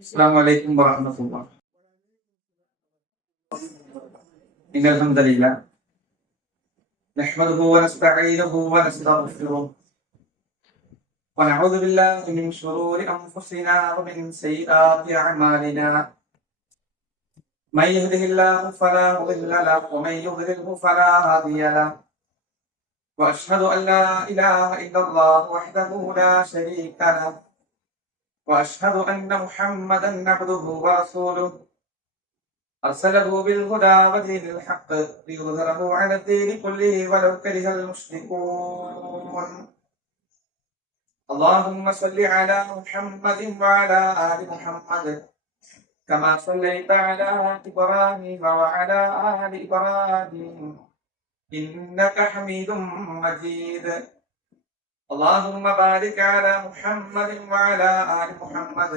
السلام عليكم ورحمة الله. إن الحمد لله نحمده ونستعينه ونستغفره ونعوذ بالله من شرور أنفسنا ومن سيئات أعمالنا. من يهده الله فلا مضل له ومن يضلله فلا هادي له. وأشهد أن لا إله إلا الله وحده لا شريك له وأشهد أن محمدا عبده ورسوله أرسله بالهدى ودين الحق ليظهره على الدين كله ولو كره المشركون. اللهم صل على محمد وعلى آل محمد كما صليت على إبراهيم وعلى آل إبراهيم إنك حميد مجيد. اللهم بارك على محمد وعلى آل محمد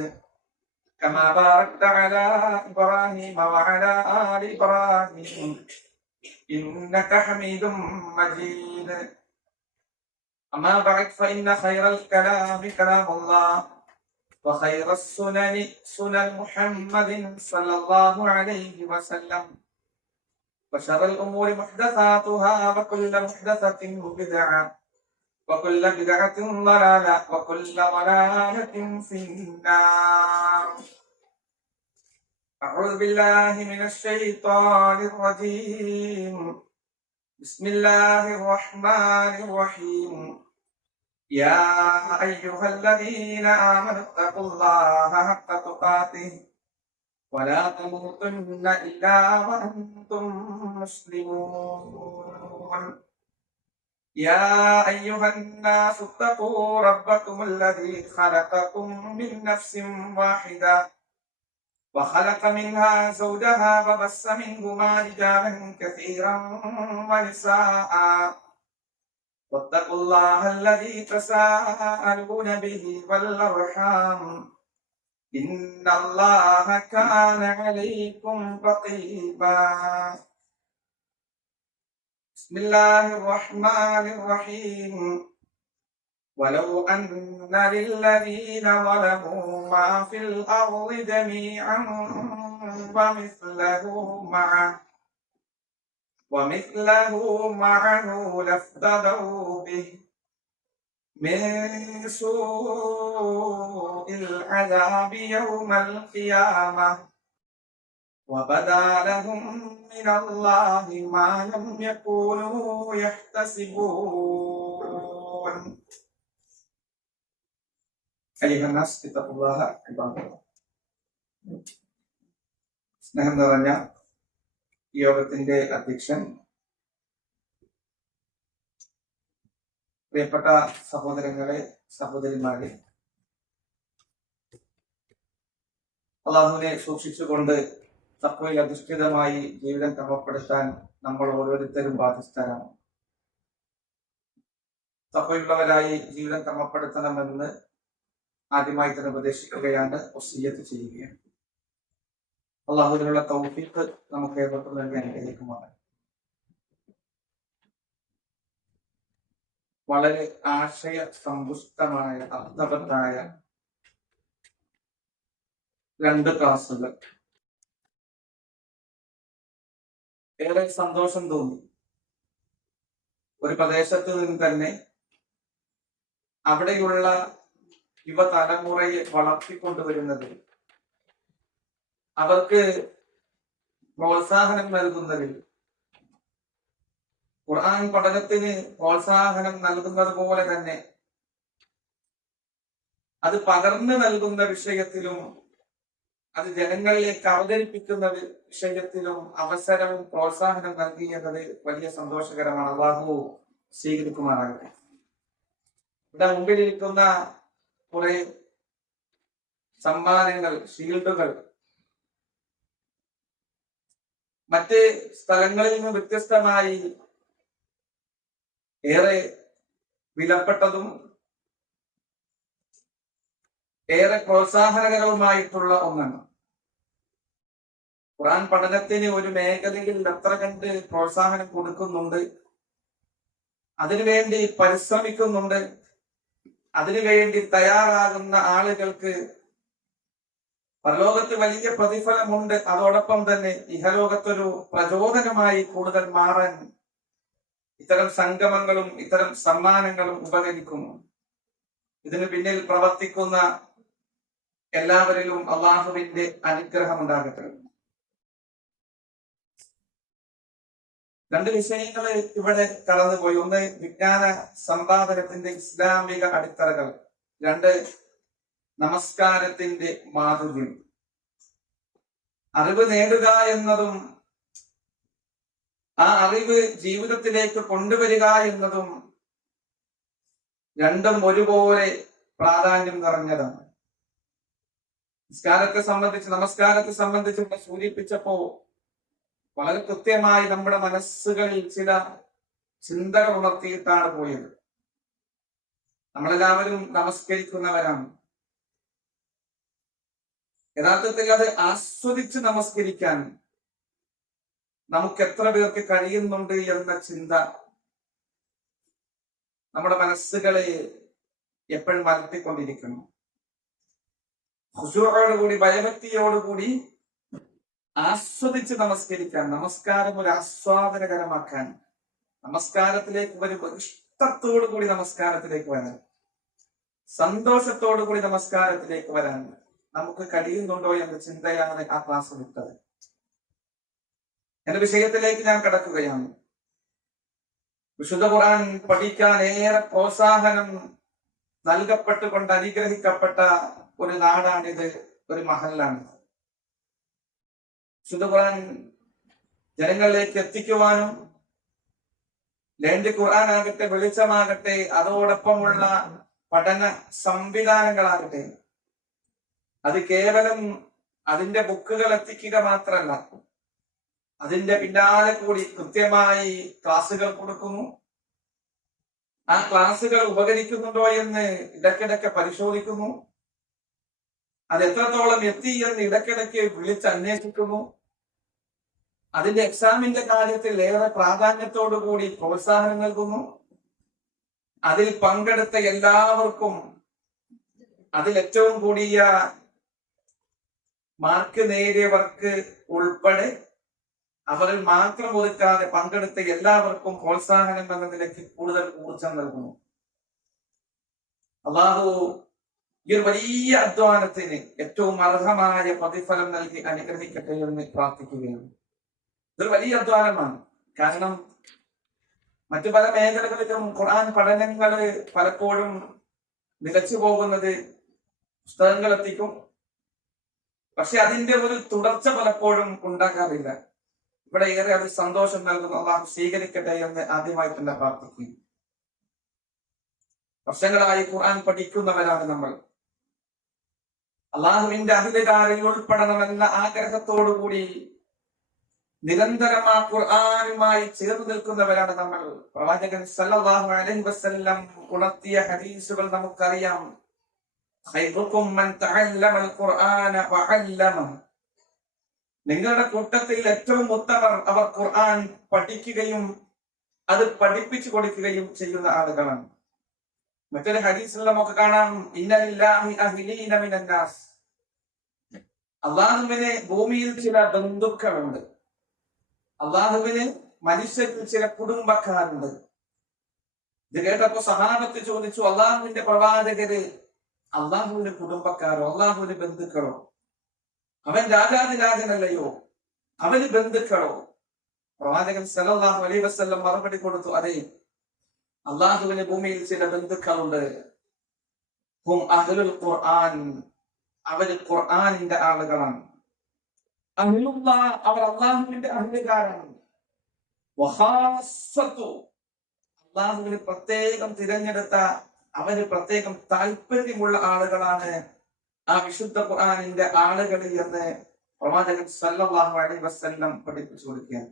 كما باركت على إبراهيم وعلى آل إبراهيم إنك حميد مجيد. أما بعد فإن خير الكلام كلام الله وخير السنن سنن محمد صلى الله عليه وسلم وشر الأمور محدثاتها وكل محدثة بدعة وكل بدعة ضلالة وكل ضلالة في النار. أعوذ بالله من الشيطان الرجيم. بسم الله الرحمن الرحيم. يا أيها الذين آمنوا اتقوا الله حق تقاته ولا تموتن إلا وأنتم مسلمون. يا أيها الناس اتقوا ربكم الذي خلقكم من نفس واحدة وخلق منها زوجها وبث منهما رجالا كثيرا ونساء واتقوا الله الذي تساءلون به والأرحام إن الله كان عليكم رقيبا. بسم الله الرحمن الرحيم. ولو أن للذين ظلموا ما في الأرض جميعا ومثله معه لافتدوا به من سوء العذاب يوم القيامة وبدا لهم من الله ما لم يكونوا يحتسبون. أيها الناس اتقوا الله عباد الله. സ്നേഹം നിറഞ്ഞ യോഗത്തിന്റെ അധ്യക്ഷൻ, പ്രിയപ്പെട്ട സഹോദരങ്ങളെ, സഹോദരിമാരെ, അള്ളാഹുവിനെ സൂക്ഷിച്ചുകൊണ്ട് തഖ്വയിൽ അധിഷ്ഠിതമായി ജീവിതം ക്രമപ്പെടുത്താൻ നമ്മൾ ഓരോരുത്തരും ബാധ്യസ്ഥരാണ്. തഖ്വയുള്ളവരായി ജീവിതം ക്രമപ്പെടുത്തണമെന്ന് ആദ്യമായി തന്നെ ഉപദേശിക്കുകയാണ്, വസിയ്യത്ത് ചെയ്യുകയാണ്. അള്ളാഹുവിനുള്ള തൗഫീഖ് നമുക്ക് ഏവർക്കും വേണ്ടി അനുഗ്രഹിക്കുമാണ്. വളരെ ആശയ സമ്പുഷ്ടമായ അർത്ഥവത്തായ 2 ക്ലാസുകൾ. ഏറെ സന്തോഷം തോന്നി. ഒരു പ്രദേശത്ത് നിന്ന് തന്നെ അവിടെയുള്ള യുവതലമുറയെ വളർത്തിക്കൊണ്ടുവരുന്നതിൽ, അവർക്ക് പ്രോത്സാഹനം നൽകുന്നതിൽ, ഖുർആൻ പഠനത്തിന് പ്രോത്സാഹനം നൽകുന്നത് പോലെ തന്നെ അത് പകർന്നു നൽകുന്ന വിഷയത്തിലും അത് ജനങ്ങളിലേക്ക് അവതരിപ്പിക്കുന്ന വിഷയത്തിലും അവസരവും പ്രോത്സാഹനം നൽകിയത് വലിയ സന്തോഷകരമാണ്. അല്ലാഹു സ്വീകരിക്കുമാറാകട്ടെ. ഇവിടെ മുമ്പിലിരിക്കുന്ന കുറെ സമ്മാനങ്ങൾ, ഷീൽഡുകൾ മറ്റ് സ്ഥലങ്ങളിൽ നിന്ന് വ്യത്യസ്തമായി ഏറെ വിലപ്പെട്ടതും ഏറെ പ്രോത്സാഹനകരവുമായിട്ടുള്ള ഒന്നാണ്. ഖുർആൻ പഠനത്തിന് ഒരു മേഖലയിൽ എത്ര കണ്ട് പ്രോത്സാഹനം കൊടുക്കുന്നുണ്ട്, അതിനുവേണ്ടി പരിശ്രമിക്കുന്നുണ്ട്, അതിനുവേണ്ടി തയ്യാറാകുന്ന ആളുകൾക്ക് പരലോകത്ത് വലിയ പ്രതിഫലമുണ്ട്. അതോടൊപ്പം തന്നെ ഇഹലോകത്തൊരു പ്രചോദനമായി കൂടുതൽ മാറാൻ ഇത്തരം സംഗമങ്ങളും ഇത്തരം സമ്മാനങ്ങളും ഉപകരിക്കുന്നു. ഇതിന് പിന്നിൽ പ്രവർത്തിക്കുന്ന എല്ലാവരിലും അള്ളാഹുവിന്റെ അനുഗ്രഹം ഉണ്ടാകട്ടെ. രണ്ട് വിഷയങ്ങൾ ഇവിടെ കടന്നുപോയി. ഒന്ന്, വിജ്ഞാന സമ്പാദനത്തിന്റെ ഇസ്ലാമിക അടിത്തറകൾ. രണ്ട്, നമസ്കാരത്തിന്റെ മാധുര്യം. അറിവ് നേടുക എന്നതും ആ അറിവ് ജീവിതത്തിലേക്ക് കൊണ്ടുവരിക എന്നതും രണ്ടും ഒരുപോലെ പ്രാധാന്യം നിറഞ്ഞതാണ്. നമസ്കാരത്തെ സംബന്ധിച്ച് സൂചിപ്പിച്ചപ്പോ വളരെ കൃത്യമായി നമ്മുടെ മനസ്സുകളിൽ ചില ചിന്തകൾ ഉണർത്തിയിട്ടാണ് പോയത്. നമ്മളെല്ലാവരും നമസ്കരിക്കുന്നവരാണ്. യഥാർത്ഥത്തിൽ അത് ആസ്വദിച്ച് നമസ്കരിക്കാൻ നമുക്ക് എത്ര പേർക്ക് കഴിയുന്നുണ്ട് എന്ന ചിന്ത നമ്മുടെ മനസ്സുകളെ എപ്പോഴും വളർത്തിക്കൊണ്ടിരിക്കണം. ഖുശൂഅോടുകൂടി, ഭയഭക്തിയോടുകൂടി ആസ്വദിച്ച് നമസ്കരിക്കാൻ, നമസ്കാരം ഒരു ആസ്വാദനകരമാക്കാൻ, നമസ്കാരത്തിലേക്ക് വരുമ്പോൾ ഇഷ്ടത്തോടു കൂടി നമസ്കാരത്തിലേക്ക് വരാൻ, സന്തോഷത്തോടു കൂടി നമസ്കാരത്തിലേക്ക് വരാൻ നമുക്ക് കഴിയുന്നുണ്ടോ എന്ന ചിന്തയാണ് ആ ക്ലാസ് വിട്ടത്. എന്റെ വിഷയത്തിലേക്ക് ഞാൻ കടക്കുകയാണ്. വിശുദ്ധ ഖുർആൻ പഠിക്കാൻ ഏറെ പ്രോത്സാഹനം നൽകപ്പെട്ടുകൊണ്ട് അനുഗ്രഹിക്കപ്പെട്ട ഒരു നാടാണിത്, ഒരു മഹലാണ്. വിശുദ്ധ ഖുർആൻ ജനങ്ങളിലേക്ക് എത്തിക്കുവാനും ലേണ്ട് ഖുർആൻ ആകട്ടെ, വെളിച്ചമാകട്ടെ, അതോടൊപ്പമുള്ള പഠന സംവിധാനങ്ങളാകട്ടെ, അത് കേവലം അതിന്റെ ബുക്കുകൾ എത്തിക്കുക മാത്രമല്ല, അതിന്റെ പിന്നാലെ കൂടി കൃത്യമായി ക്ലാസുകൾ കൊടുക്കുന്നു. ആ ക്ലാസുകൾ ഉപകരിക്കുന്നുണ്ടോ എന്ന് ഇടയ്ക്കിടയ്ക്ക് പരിശോധിക്കുന്നു. അത് എത്രത്തോളം എത്തി എന്ന് ഇടയ്ക്കിടയ്ക്ക് വിളിച്ചന്വേഷിക്കുന്നു. അതിന്റെ എക്സാമിന്റെ കാര്യത്തിൽ ഏറെ പ്രാധാന്യത്തോടു കൂടി പ്രോത്സാഹനം നൽകുന്നു. അതിൽ പങ്കെടുത്ത എല്ലാവർക്കും അതിൽ ഏറ്റവും കൂടിയ മാർക്ക് നേടിയവർക്ക് ഉൾപ്പെടെ അവരിൽ മാത്രം ഒതുക്കാതെ പങ്കെടുത്ത എല്ലാവർക്കും പ്രോത്സാഹനം എന്ന നിലയ്ക്ക് കൂടുതൽ ഊർജം നൽകുന്നു. അല്ലാഹു ഈ ഒരു വലിയ അധ്വാനത്തിന് ഏറ്റവും അർഹമായ പ്രതിഫലം നൽകി അനുഗ്രഹിക്കട്ടെ എന്ന് പ്രാർത്ഥിക്കുകയാണ്. ഇതൊരു വലിയ അധ്വാനമാണ്. കാരണം മറ്റു പല മേഖലകളിലും ഖുർആൻ പഠനങ്ങള് പലപ്പോഴും നിലച്ചു പോകുന്നത് പുസ്തകങ്ങൾ എത്തിക്കും, പക്ഷെ അതിന്റെ ഒരു തുടർച്ച പലപ്പോഴും ഉണ്ടാകാറില്ല. ഇവിടെ ഏറെ അത് സന്തോഷം നൽകുന്നു. അള്ളാഹു സ്വീകരിക്കട്ടെ എന്ന് ആദ്യമായി തന്നെ പ്രാർത്ഥിക്കുന്നു. വർഷങ്ങളായി ഖുർആൻ പഠിക്കുന്നവരാണ് നമ്മൾ. അള്ളാഹുവിന്റെ അഹിലുകാരിൽ ഉൾപ്പെടണമെന്ന ആഗ്രഹത്തോടുകൂടി നിരന്തരം ആ ഖുർആനുമായി ചേർന്ന് നിൽക്കുന്നവരാണ് നമ്മൾ. പ്രവാചകൻ സല്ലല്ലാഹു അലൈഹി വസല്ലം ഉണർത്തിയ ഹദീസുകൾ നമുക്കറിയാം. ഖൈറുക്കും മൻ തഅല്ലമൽ ഖുർആന വഅല്ലമഹു. നിങ്ങളുടെ കൂട്ടത്തിൽ ഏറ്റവും ഉത്തമർ അവർ ഖുർആൻ പഠിക്കുകയും അത് പഠിപ്പിച്ചു കൊടുക്കുകയും ചെയ്യുന്ന ആളുകളാണ്. മറ്റൊരു ഹദീസിൽ നമുക്ക് കാണാം, ഇന്നലില്ലാഹി അഹ്ലീന മിനന്നാസ്. അള്ളാഹുവിന് ഭൂമിയിൽ ചില ബന്ധുക്കളുണ്ട്. അള്ളാഹുവിന് മനുഷ്യരിൽ ചില കുടുംബക്കാരുണ്ട്. ഇത് കേട്ടപ്പോ സഹാബത്ത് ചോദിച്ചു, അള്ളാഹുവിന്റെ പ്രവാചകര് അള്ളാഹുവിന്റെ കുടുംബക്കാരോ അള്ളാഹുവിന്റെ ബന്ധുക്കളോ? അവൻ രാജാതിരാജനല്ലയോ? അവന് ബന്ധുക്കളോ? പ്രവാചകൻ സല്ലല്ലാഹു അലൈഹി വസല്ലം മറുപടി കൊടുത്തു, അതെ, അള്ളാഹുവിന് ഭൂമിയിൽ ചില ബന്ധുക്കളുണ്ട്. ഹും അഹ്ലുൽ ഖുർആൻ. അവര് ഖുർആനിന്റെ ആളുകളാണ്. അഹ്ലുല്ലാഹ്, അവർ അള്ളാഹുവിന്റെ അഹ്ലുകാരാണ്. വഖാസ്സത്തു, അള്ളാഹുവിന് പ്രത്യേകം തിരഞ്ഞെടുത്ത, അവന് പ്രത്യേകം താല്പര്യമുള്ള ആളുകളാണ് ആ വിശുദ്ധ ഖുർആനിന്റെ ആളുകൾ എന്ന് പ്രവാചകൻ സല്ലല്ലാഹു അലൈഹി വസല്ലം പഠിപ്പിച്ചു കൊടുക്കുകയാണ്.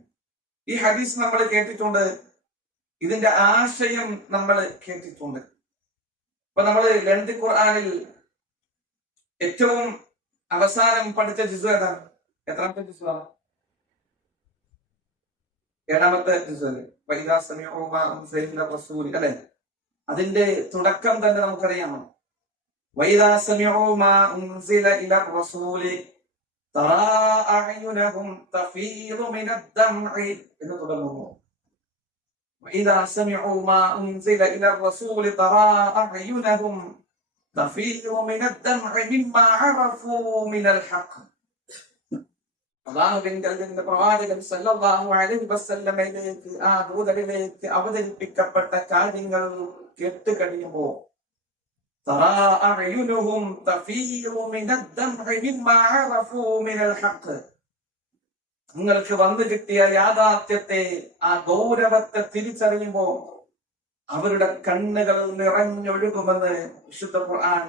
ഈ ഹദീസ് നമ്മൾ കേട്ടിട്ടുണ്ട്, ഇതിന്റെ ആശയം നമ്മൾ കേട്ടിട്ടുണ്ട്. ഇപ്പൊ നമ്മൾ ലളിത് ഖുർആനിൽ ഏറ്റവും അവസാനം പഠിച്ച ജിസു ഏതാണ്? എത്രാമത്തെ ജിസുവാണ്? 7ാമത്തെ ജിസു അല്ലെ? അതിന്റെ തുടക്കം തന്നെ നമുക്കറിയാം. وإذا سمعوا ما أنزل إلى الرسول ترى أعينهم تفيض من الدمع എന്ന് തുടങ്ങുന്നു. وإذا سمعوا ما أنزل إلى الرسول ترى أعينهم تفيض من الدمع مما عرفوا من الحق. അല്ലാഹുവിന്റെ പ്രവാചകൻ സല്ലല്ലാഹു അലൈഹി വസല്ലമയിലേക്ക് ആ ദൂതരിലേക്ക് അവതരിപ്പിക്കപ്പെട്ട കാര്യങ്ങൾ കേട്ട് കഴിയുമ്പോൾ തറാ അഅ്യുനുഹും തഫീറു മിനദ്ദംഇ മിമ്മാ അറഫൂ മിനൽ ഹഖ്, നിങ്ങൾക്ക് വന്നു കിട്ടിയ യാഥാർത്ഥ്യത്തെ, ആ ഗൗരവത്തെ തിരിച്ചറിയുമ്പോൾ അവരുടെ കണ്ണുകൾ നിറഞ്ഞൊഴുകുമെന്ന് വിശുദ്ധ ഖുർആൻ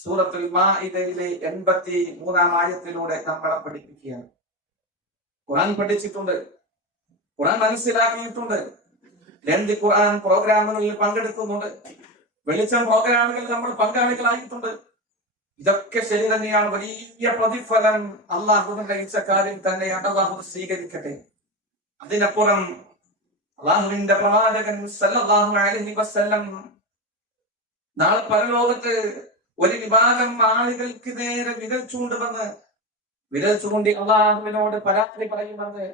സൂറത്തുൽ മാഇദയിലെ 83-ാം ആയത്തിലൂടെ നമ്മളെ പഠിപ്പിക്കുകയാണ്. ഖുർആൻ പഠിച്ചിട്ടുണ്ട്, ഖുർആൻ മനസ്സിലാക്കിയിട്ടുണ്ട്, രണ്ട് ഖുർആൻ പ്രോഗ്രാമുകളിൽ പങ്കെടുക്കുന്നുണ്ട്, വെളിച്ചം പ്രോഗ്രാമുകളിൽ നമ്മൾ പങ്കാളികളായിട്ടുണ്ട്. ഇതൊക്കെ ശരി തന്നെയാണ്. വലിയ പ്രതിഫലം അള്ളാഹു നിർണയിച്ച കാര്യം തന്നെയാണ്. അള്ളാഹു സ്വീകരിക്കട്ടെ. അതിനപ്പുറം അള്ളാഹുവിന്റെ പ്രവാചകൻ സല്ലല്ലാഹു അലൈഹി വസല്ലം നാളെ പരലോകത്ത് ഒരു വിഭാഗം ആളുകൾക്ക് നേരെ വിരൽ ചൂണ്ടി അള്ളാഹുവിനോട് പരാതി പറയുമെന്ന്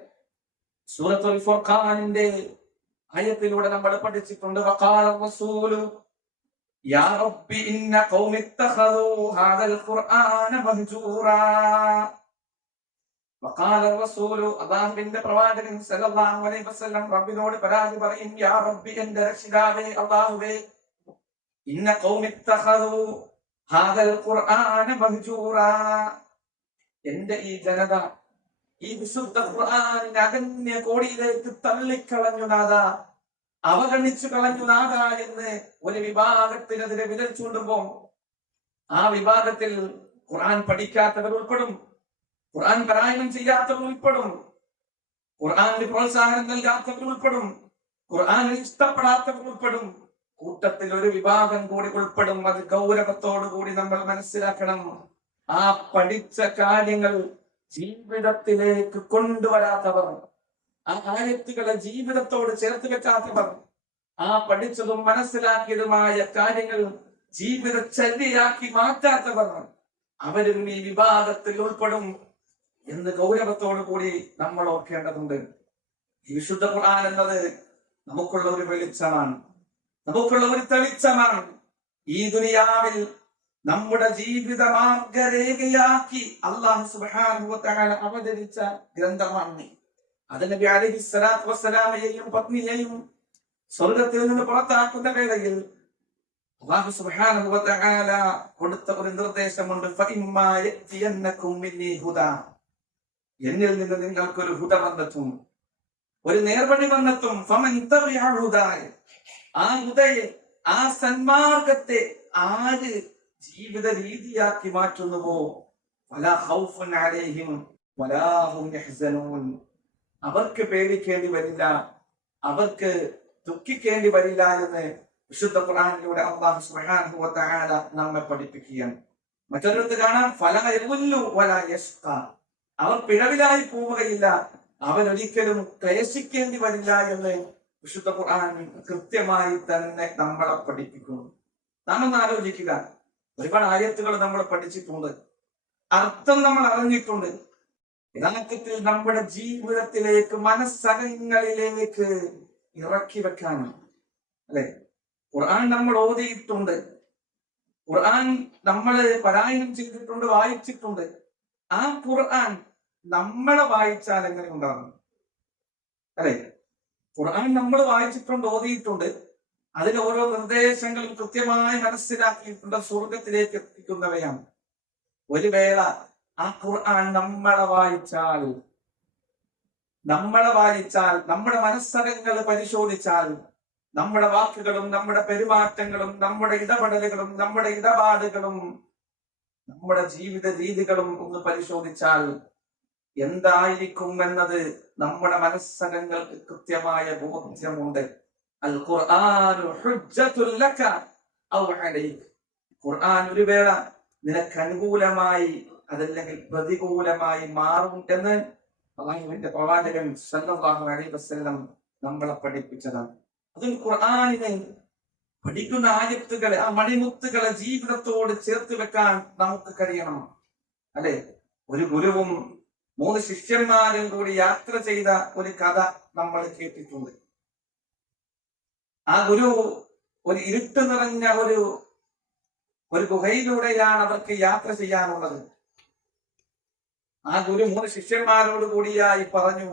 സൂറത്തുൽ ഫുർഖാനിന്റെ ആയത്തിലൂടെ നമ്മൾ പഠിച്ചിട്ടുണ്ട്. വഖാല റസൂലു യാ റബ്ബി ഇന്ന ഖൗമി ഇത്തഖദൂ ഹാദൽ ഖുർആന മഹ്ജൂറാ. വഖാല റസൂലു, അല്ലാഹുവിന്റെ പ്രവാചകൻ സല്ലല്ലാഹു അലൈഹി വസല്ലം റബ്ബിനോട് പരാതി പറയും. യാ റബ്ബി, എന്റെ രക്ഷിതാവേ, അല്ലാഹുവേ, ഇന്ന ഖൗമി ഇത്തഖദൂ ഹാദൽ ഖുർആന മഹ്ജൂറാ, എന്റെ ഈ ജനത ഈ വിശുദ്ധ ഖുർആനിനെ അകന്യ കോടിയിലേക്ക് തള്ളിക്കളഞ്ഞു നാഥ, അവഗണിച്ചു കളഞ്ഞു നാഥ എന്ന് ഒരു വിഭാഗത്തിനെതിരെ വിരൽ ചൂണ്ടുമ്പോൾ ആ വിഭാഗത്തിൽ ഖുർആൻ പഠിക്കാത്തവർ ഉൾപ്പെടും, ഖുർആൻ പാരായണം ചെയ്യാത്തവർ ഉൾപ്പെടും, ഖുർആനിന് പ്രോത്സാഹനം നൽകാത്തവർ ഉൾപ്പെടും, ഖുർആനിനെ ഇഷ്ടപ്പെടാത്തവർ ഉൾപ്പെടും. കൂട്ടത്തിൽ ഒരു വിഭാഗം കൂടി ഉൾപ്പെടും. അത് ഗൗരവത്തോടു കൂടി നമ്മൾ മനസ്സിലാക്കണം. ആ പഠിച്ച കാര്യങ്ങൾ ജീവിതത്തിലേക്ക് കൊണ്ടുവരാത്തവർ, ആ ആയത്തുകളെ ജീവിതത്തോട് ചേർത്ത് വെക്കാത്തവർ, ആ പഠിച്ചതും മനസ്സിലാക്കിയതുമായ കാര്യങ്ങൾ ജീവിതചര്യയാക്കി മാറ്റാത്തവർ, അവരും ഈ വിഭാഗത്തിൽ ഉൾപ്പെടും എന്ന് ഗൗരവത്തോടു കൂടി നമ്മൾ ഓർക്കേണ്ടതുണ്ട്. ഈ വിശുദ്ധ ഖുർആൻ എന്നത് നമുക്കുള്ള ഒരു വെളിച്ചമാണ്, നമുക്കുള്ള ഒരു തെളിച്ചമാണ്. ഈ ദുനിയാവിൽ നമ്മുടെ ജീവിത മാർഗരേഖയാക്കി അല്ലാഹു സുബ്ഹാനഹു വ തആല അവതരിച്ച ഗ്രന്ഥമാണ്. അത് നബി അലൈഹി സ്വലാത്തു വസ്സലാമയെയും പത്നിയെയും സ്വർഗത്തിൽ നിന്ന് പുറത്താക്കുന്ന വേളയിൽ അല്ലാഹു സുബ്ഹാനഹു വ തആല കൊടുത്ത ഒരു നിർദ്ദേശമുണ്ട്. ഫഇമ്മാ യഅതിയന്നകും മിന്നീ ഹുദാ, എന്നിൽ നിന്ന് നിങ്ങൾക്കൊരു ഹുദ വന്നെത്തും, ഒരു നേർവഴി വന്നെത്തും. ഫമൻ തബിഅ ഹുദായ, ആ ഹുദയെ, ആ സന്മാർഗത്തെ ആര് ജീവിത രീതിയാക്കി മാറ്റുന്നുവോ വലാ ഖൗഫുൻ അലൈഹിം വലാ ഹും യഹ്സനൂൻ, അവർക്ക് പേടിക്കേണ്ടി വരില്ല, അവർക്ക് ദുഃഖിക്കേണ്ടി വരില്ല എന്ന് വിശുദ്ധ ഖുർആനിലൂടെ അല്ലാഹു സുബ്ഹാനഹു വ തആല നമ്മെ പഠിപ്പിക്കുകയാണ്. മറ്റൊരിടത്ത് കാണാം, ഫലാ യദുല്ലു വലാ യശ്ഖാ, അവർ പിഴവിലായി പോവുകയില്ല, അവരൊരിക്കലും ക്ലേശിക്കേണ്ടി വരില്ല എന്ന് വിശുദ്ധ ഖുർആൻ കൃത്യമായി തന്നെ നമ്മളെ പഠിപ്പിക്കുന്നു. നാം ഒന്ന് ആലോചിക്കുക, ഒരുപാട് ആയത്തുകൾ നമ്മൾ പഠിച്ചിട്ടുണ്ട്, അർത്ഥം നമ്മൾ അറിഞ്ഞിട്ടുണ്ട്. യഥാർത്ഥത്തിൽ നമ്മുടെ ജീവിതത്തിലേക്ക്, മനസ്സകങ്ങളിലേക്ക് ഇറക്കി വെക്കാനും അല്ലെ ഖുർആൻ നമ്മൾ ഓതിയിട്ടുണ്ട്, ഖുർആൻ നമ്മൾ പാരായണം ചെയ്തിട്ടുണ്ട്, വായിച്ചിട്ടുണ്ട്. ആ ഖുർആൻ നമ്മളെ വായിച്ചാൽ എങ്ങനെ ഉണ്ടാകും അല്ലെ? ഖുർആൻ നമ്മൾ വായിച്ചിട്ടുണ്ട്, ഓതിയിട്ടുണ്ട്, അതിൽ ഓരോ നിർദ്ദേശങ്ങളും കൃത്യമായി മനസ്സിലാക്കിയിട്ടുണ്ട്, സ്വർഗത്തിലേക്ക് എത്തിക്കുന്നവയാണ്. ഒരു വേള ആ ഖുർആൻ നമ്മളെ വായിച്ചാൽ, നമ്മുടെ മനസ്സകങ്ങൾ പരിശോധിച്ചാൽ, നമ്മുടെ വാക്കുകളും നമ്മുടെ പെരുമാറ്റങ്ങളും നമ്മുടെ ഇടപെടലുകളും നമ്മുടെ ഇടപാടുകളും നമ്മുടെ ജീവിത രീതികളും ഒന്ന് പരിശോധിച്ചാൽ എന്തായിരിക്കും എന്നത് നമ്മുടെ മനസ്സകങ്ങൾക്ക് കൃത്യമായ ബോധ്യമുണ്ട്. അൽ ഖുർആനു ഹുജ്ജത്തുൽ ലക ഔ അലൈക, ഖുർആൻ ഒരു വേള നിനക്ക് അനുകൂലമായി അതല്ലെങ്കിൽ പ്രതികൂലമായി മാറും എന്ന് അല്ലാഹുവിന്റെ പ്രവാചകൻ സല്ലല്ലാഹു അലൈഹി വസല്ലം നമ്മളെ പഠിപ്പിച്ചതാണ്. അതിൽ ഖുർആനിനെ പഠിക്കുന്ന ആയത്തുകളെ, ആ മണിമുത്തുകളെ ജീവിതത്തോട് ചേർത്ത് വെക്കാൻ നമുക്ക് കഴിയണം. അല്ലെ, ഒരു ഗുരുവും 3 ശിഷ്യന്മാരും കൂടി യാത്ര ചെയ്ത ഒരു കഥ നമ്മൾ കേട്ടിട്ടുണ്ട്. ആ ഗുരു ഒരു ഇരുട്ട് നിറഞ്ഞ ഒരു ഗുഹയിലൂടെയാണ് അവർക്ക് യാത്ര ചെയ്യാനുള്ളത്. ആ ഗുരു 3 ശിഷ്യന്മാരോട് കൂടിയായി പറഞ്ഞു,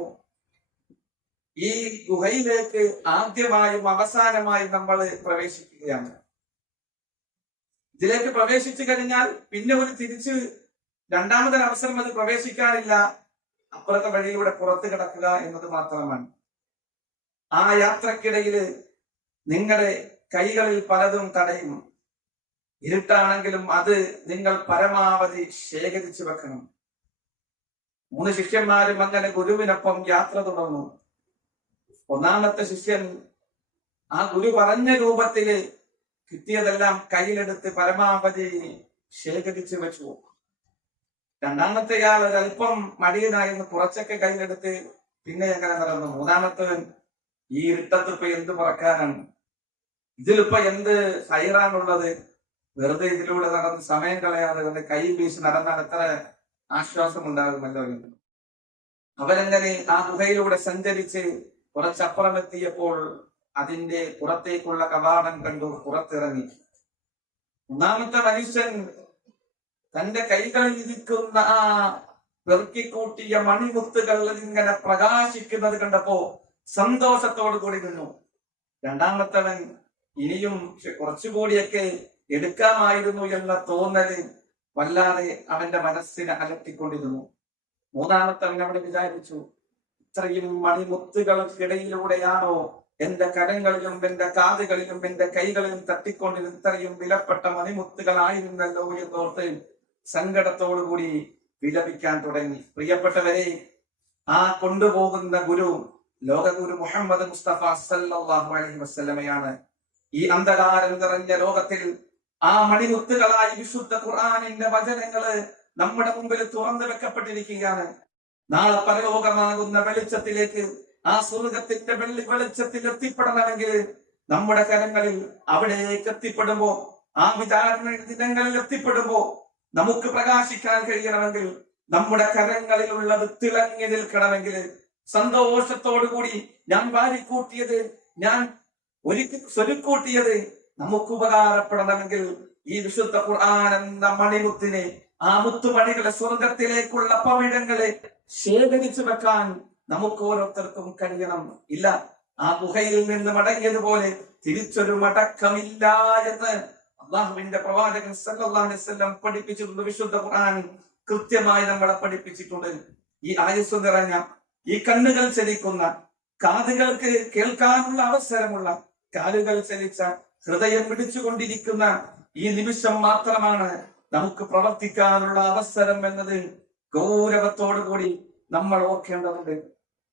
ഈ ഗുഹയിലേക്ക് ആദ്യമായും അവസാനമായും നമ്മൾ പ്രവേശിക്കുകയാണ്. ഇതിലേക്ക് പ്രവേശിച്ചു കഴിഞ്ഞാൽ പിന്നെ തിരിച്ച് രണ്ടാമതൊരു അവസരം അത് പ്രവേശിക്കാനില്ല. അപ്പുറത്തെ വഴിയിലൂടെ പുറത്തു കിടക്കുക എന്നത് മാത്രമാണ്. ആ യാത്രക്കിടയിൽ നിങ്ങളുടെ കൈകളിൽ പലതും തടയും. ഇരുട്ടാണെങ്കിലും അത് നിങ്ങൾ പരമാവധി ശേഖരിച്ചു വെക്കണം. 3 ശിഷ്യന്മാരും അങ്ങനെ ഗുരുവിനൊപ്പം യാത്ര തുടർന്നു. ഒന്നാമത്തെ ശിഷ്യൻ ആ ഗുരു പറഞ്ഞ രൂപത്തില് കിട്ടിയതെല്ലാം കയ്യിലെടുത്ത് പരമാവധി ശേഖരിച്ചു വെച്ചു. രണ്ടാമത്തെയാൾ ഒരല്പം മടിയനായിരുന്നു, കുറച്ചൊക്കെ കയ്യിലെടുത്ത് പിന്നെ എങ്ങനെ നടന്നു. മൂന്നാമത്തവൻ ഈ ഇരുട്ടത്ത് ഇപ്പൊ എന്ത് പറക്കാനാണ്, ഇതിലിപ്പോ എന്ത് ഹൈറാണുള്ളത്, വെറുതെ ഇതിലൂടെ നടന്ന് സമയം കളയാതെ അവന്റെ കൈ വീശി നടന്നാൽ എത്ര ആശ്വാസം ഉണ്ടാകുമല്ലോ എന്ന്. അവരങ്ങനെ ആ ഗുഹയിലൂടെ സഞ്ചരിച്ച് കുറച്ചപ്പുറം എത്തിയപ്പോൾ അതിന്റെ പുറത്തേക്കുള്ള കവാടം കണ്ടു, പുറത്തിറങ്ങി. ഒന്നാമത്തെ മനുഷ്യൻ തന്റെ കൈകളിൽ ഇരിക്കുന്ന ആ പെറുക്കിക്കൂട്ടിയ മണിമുത്തുകൾ ഇങ്ങനെ പ്രകാശിക്കുന്നത് കണ്ടപ്പോ സന്തോഷത്തോടു കൂടി നിന്നു. രണ്ടാമത്തവൻ ഇനിയും കുറച്ചുകൂടിയൊക്കെ എടുക്കാമായിരുന്നു എന്ന തോന്നല് വല്ലാതെ അവന്റെ മനസ്സിനെ അലട്ടിക്കൊണ്ടിരുന്നു. മൂന്നാമത്തവൻ അവിടെ വിചാരിച്ചു, ഇത്രയും മണിമുത്തുകൾക്കിടയിലൂടെയാണോ എന്റെ കരങ്ങളിലും എന്റെ കാതുകളിലും എന്റെ കൈകളിലും തട്ടിക്കൊണ്ടിരുന്ന ഇത്രയും വിലപ്പെട്ട മണിമുത്തുകളായിരുന്നല്ലോ എന്നോർത്ത് സങ്കടത്തോടുകൂടി വിലപിക്കാൻ തുടങ്ങി. പ്രിയപ്പെട്ടവരെ, ആ കൊണ്ടുപോകുന്ന ഗുരു ലോകഗുരു മുഹമ്മദ് മുസ്തഫ സല്ലല്ലാഹു അലൈഹി വസല്ലമയാണ്. ഈ അന്ധകാരം നിറഞ്ഞ ലോകത്തിൽ ആ മണിമുത്തുകളായി വിശുദ്ധ ഖുർആനിന്റെ വചനങ്ങള് നമ്മുടെ മുമ്പിൽ തുറന്നു വെക്കപ്പെട്ടിരിക്കുകയാണ്. നാളെ പരലോകമാകുന്ന വെളിച്ചത്തിലേക്ക്, ആ സ്വർഗത്തിന്റെ വെളിച്ചത്തിൽ എത്തിപ്പെടണമെങ്കിൽ നമ്മുടെ കരങ്ങളിൽ അവിടേക്ക് എത്തിപ്പെടുമ്പോ, ആ വിചാരണ ദിനങ്ങളിൽ എത്തിപ്പെടുമ്പോ നമുക്ക് പ്രകാശിക്കാൻ കഴിയണമെങ്കിൽ, നമ്മുടെ കരങ്ങളിലുള്ളത് തിളങ്ങി നിൽക്കണമെങ്കിൽ, സന്തോഷത്തോടു കൂടി ഞാൻ വാരിക്കൂട്ടിയത്, ഞാൻ സ്വരുക്കൂട്ടിയത് നമുക്ക് ഉപകാരപ്പെടണമെങ്കിൽ ഈ വിശുദ്ധ ഖുർആൻ എന്ന മണിമുത്തിനെ, ആ മുത്തുമണികളെ, സ്വർഗത്തിലേക്കുള്ള പവിഴങ്ങളെ ശേഖരിച്ചു വെക്കാൻ നമുക്ക് ഓരോരുത്തർക്കും കഴിയണം. ഇല്ല, ആ ഗുഹയിൽ നിന്ന് മടങ്ങിയതുപോലെ തിരിച്ചൊരു മടക്കമില്ല എന്ന് അള്ളാഹുവിന്റെ പ്രവാചകൻ സല്ലല്ലാഹു അലൈഹി വസല്ലം പഠിപ്പിച്ചിട്ടുണ്ട്. വിശുദ്ധ ഖുർആൻ കൃത്യമായി നമ്മളെ പഠിപ്പിച്ചിട്ടുണ്ട്. ഈ ആയുസ് നിറഞ്ഞ, ഈ കണ്ണുകൾ ചലിക്കുന്ന, കാതുകൾക്ക് കേൾക്കാനുള്ള അവസരമുള്ള, കാലുകൾ ചലിച്ച, ഹൃദയം പിടിച്ചുകൊണ്ടിരിക്കുന്ന ഈ നിമിഷം മാത്രമാണ് നമുക്ക് പ്രവർത്തിക്കാനുള്ള അവസരം എന്നത് ഗൗരവത്തോടു കൂടി നമ്മൾ ഓർക്കേണ്ടതുണ്ട്.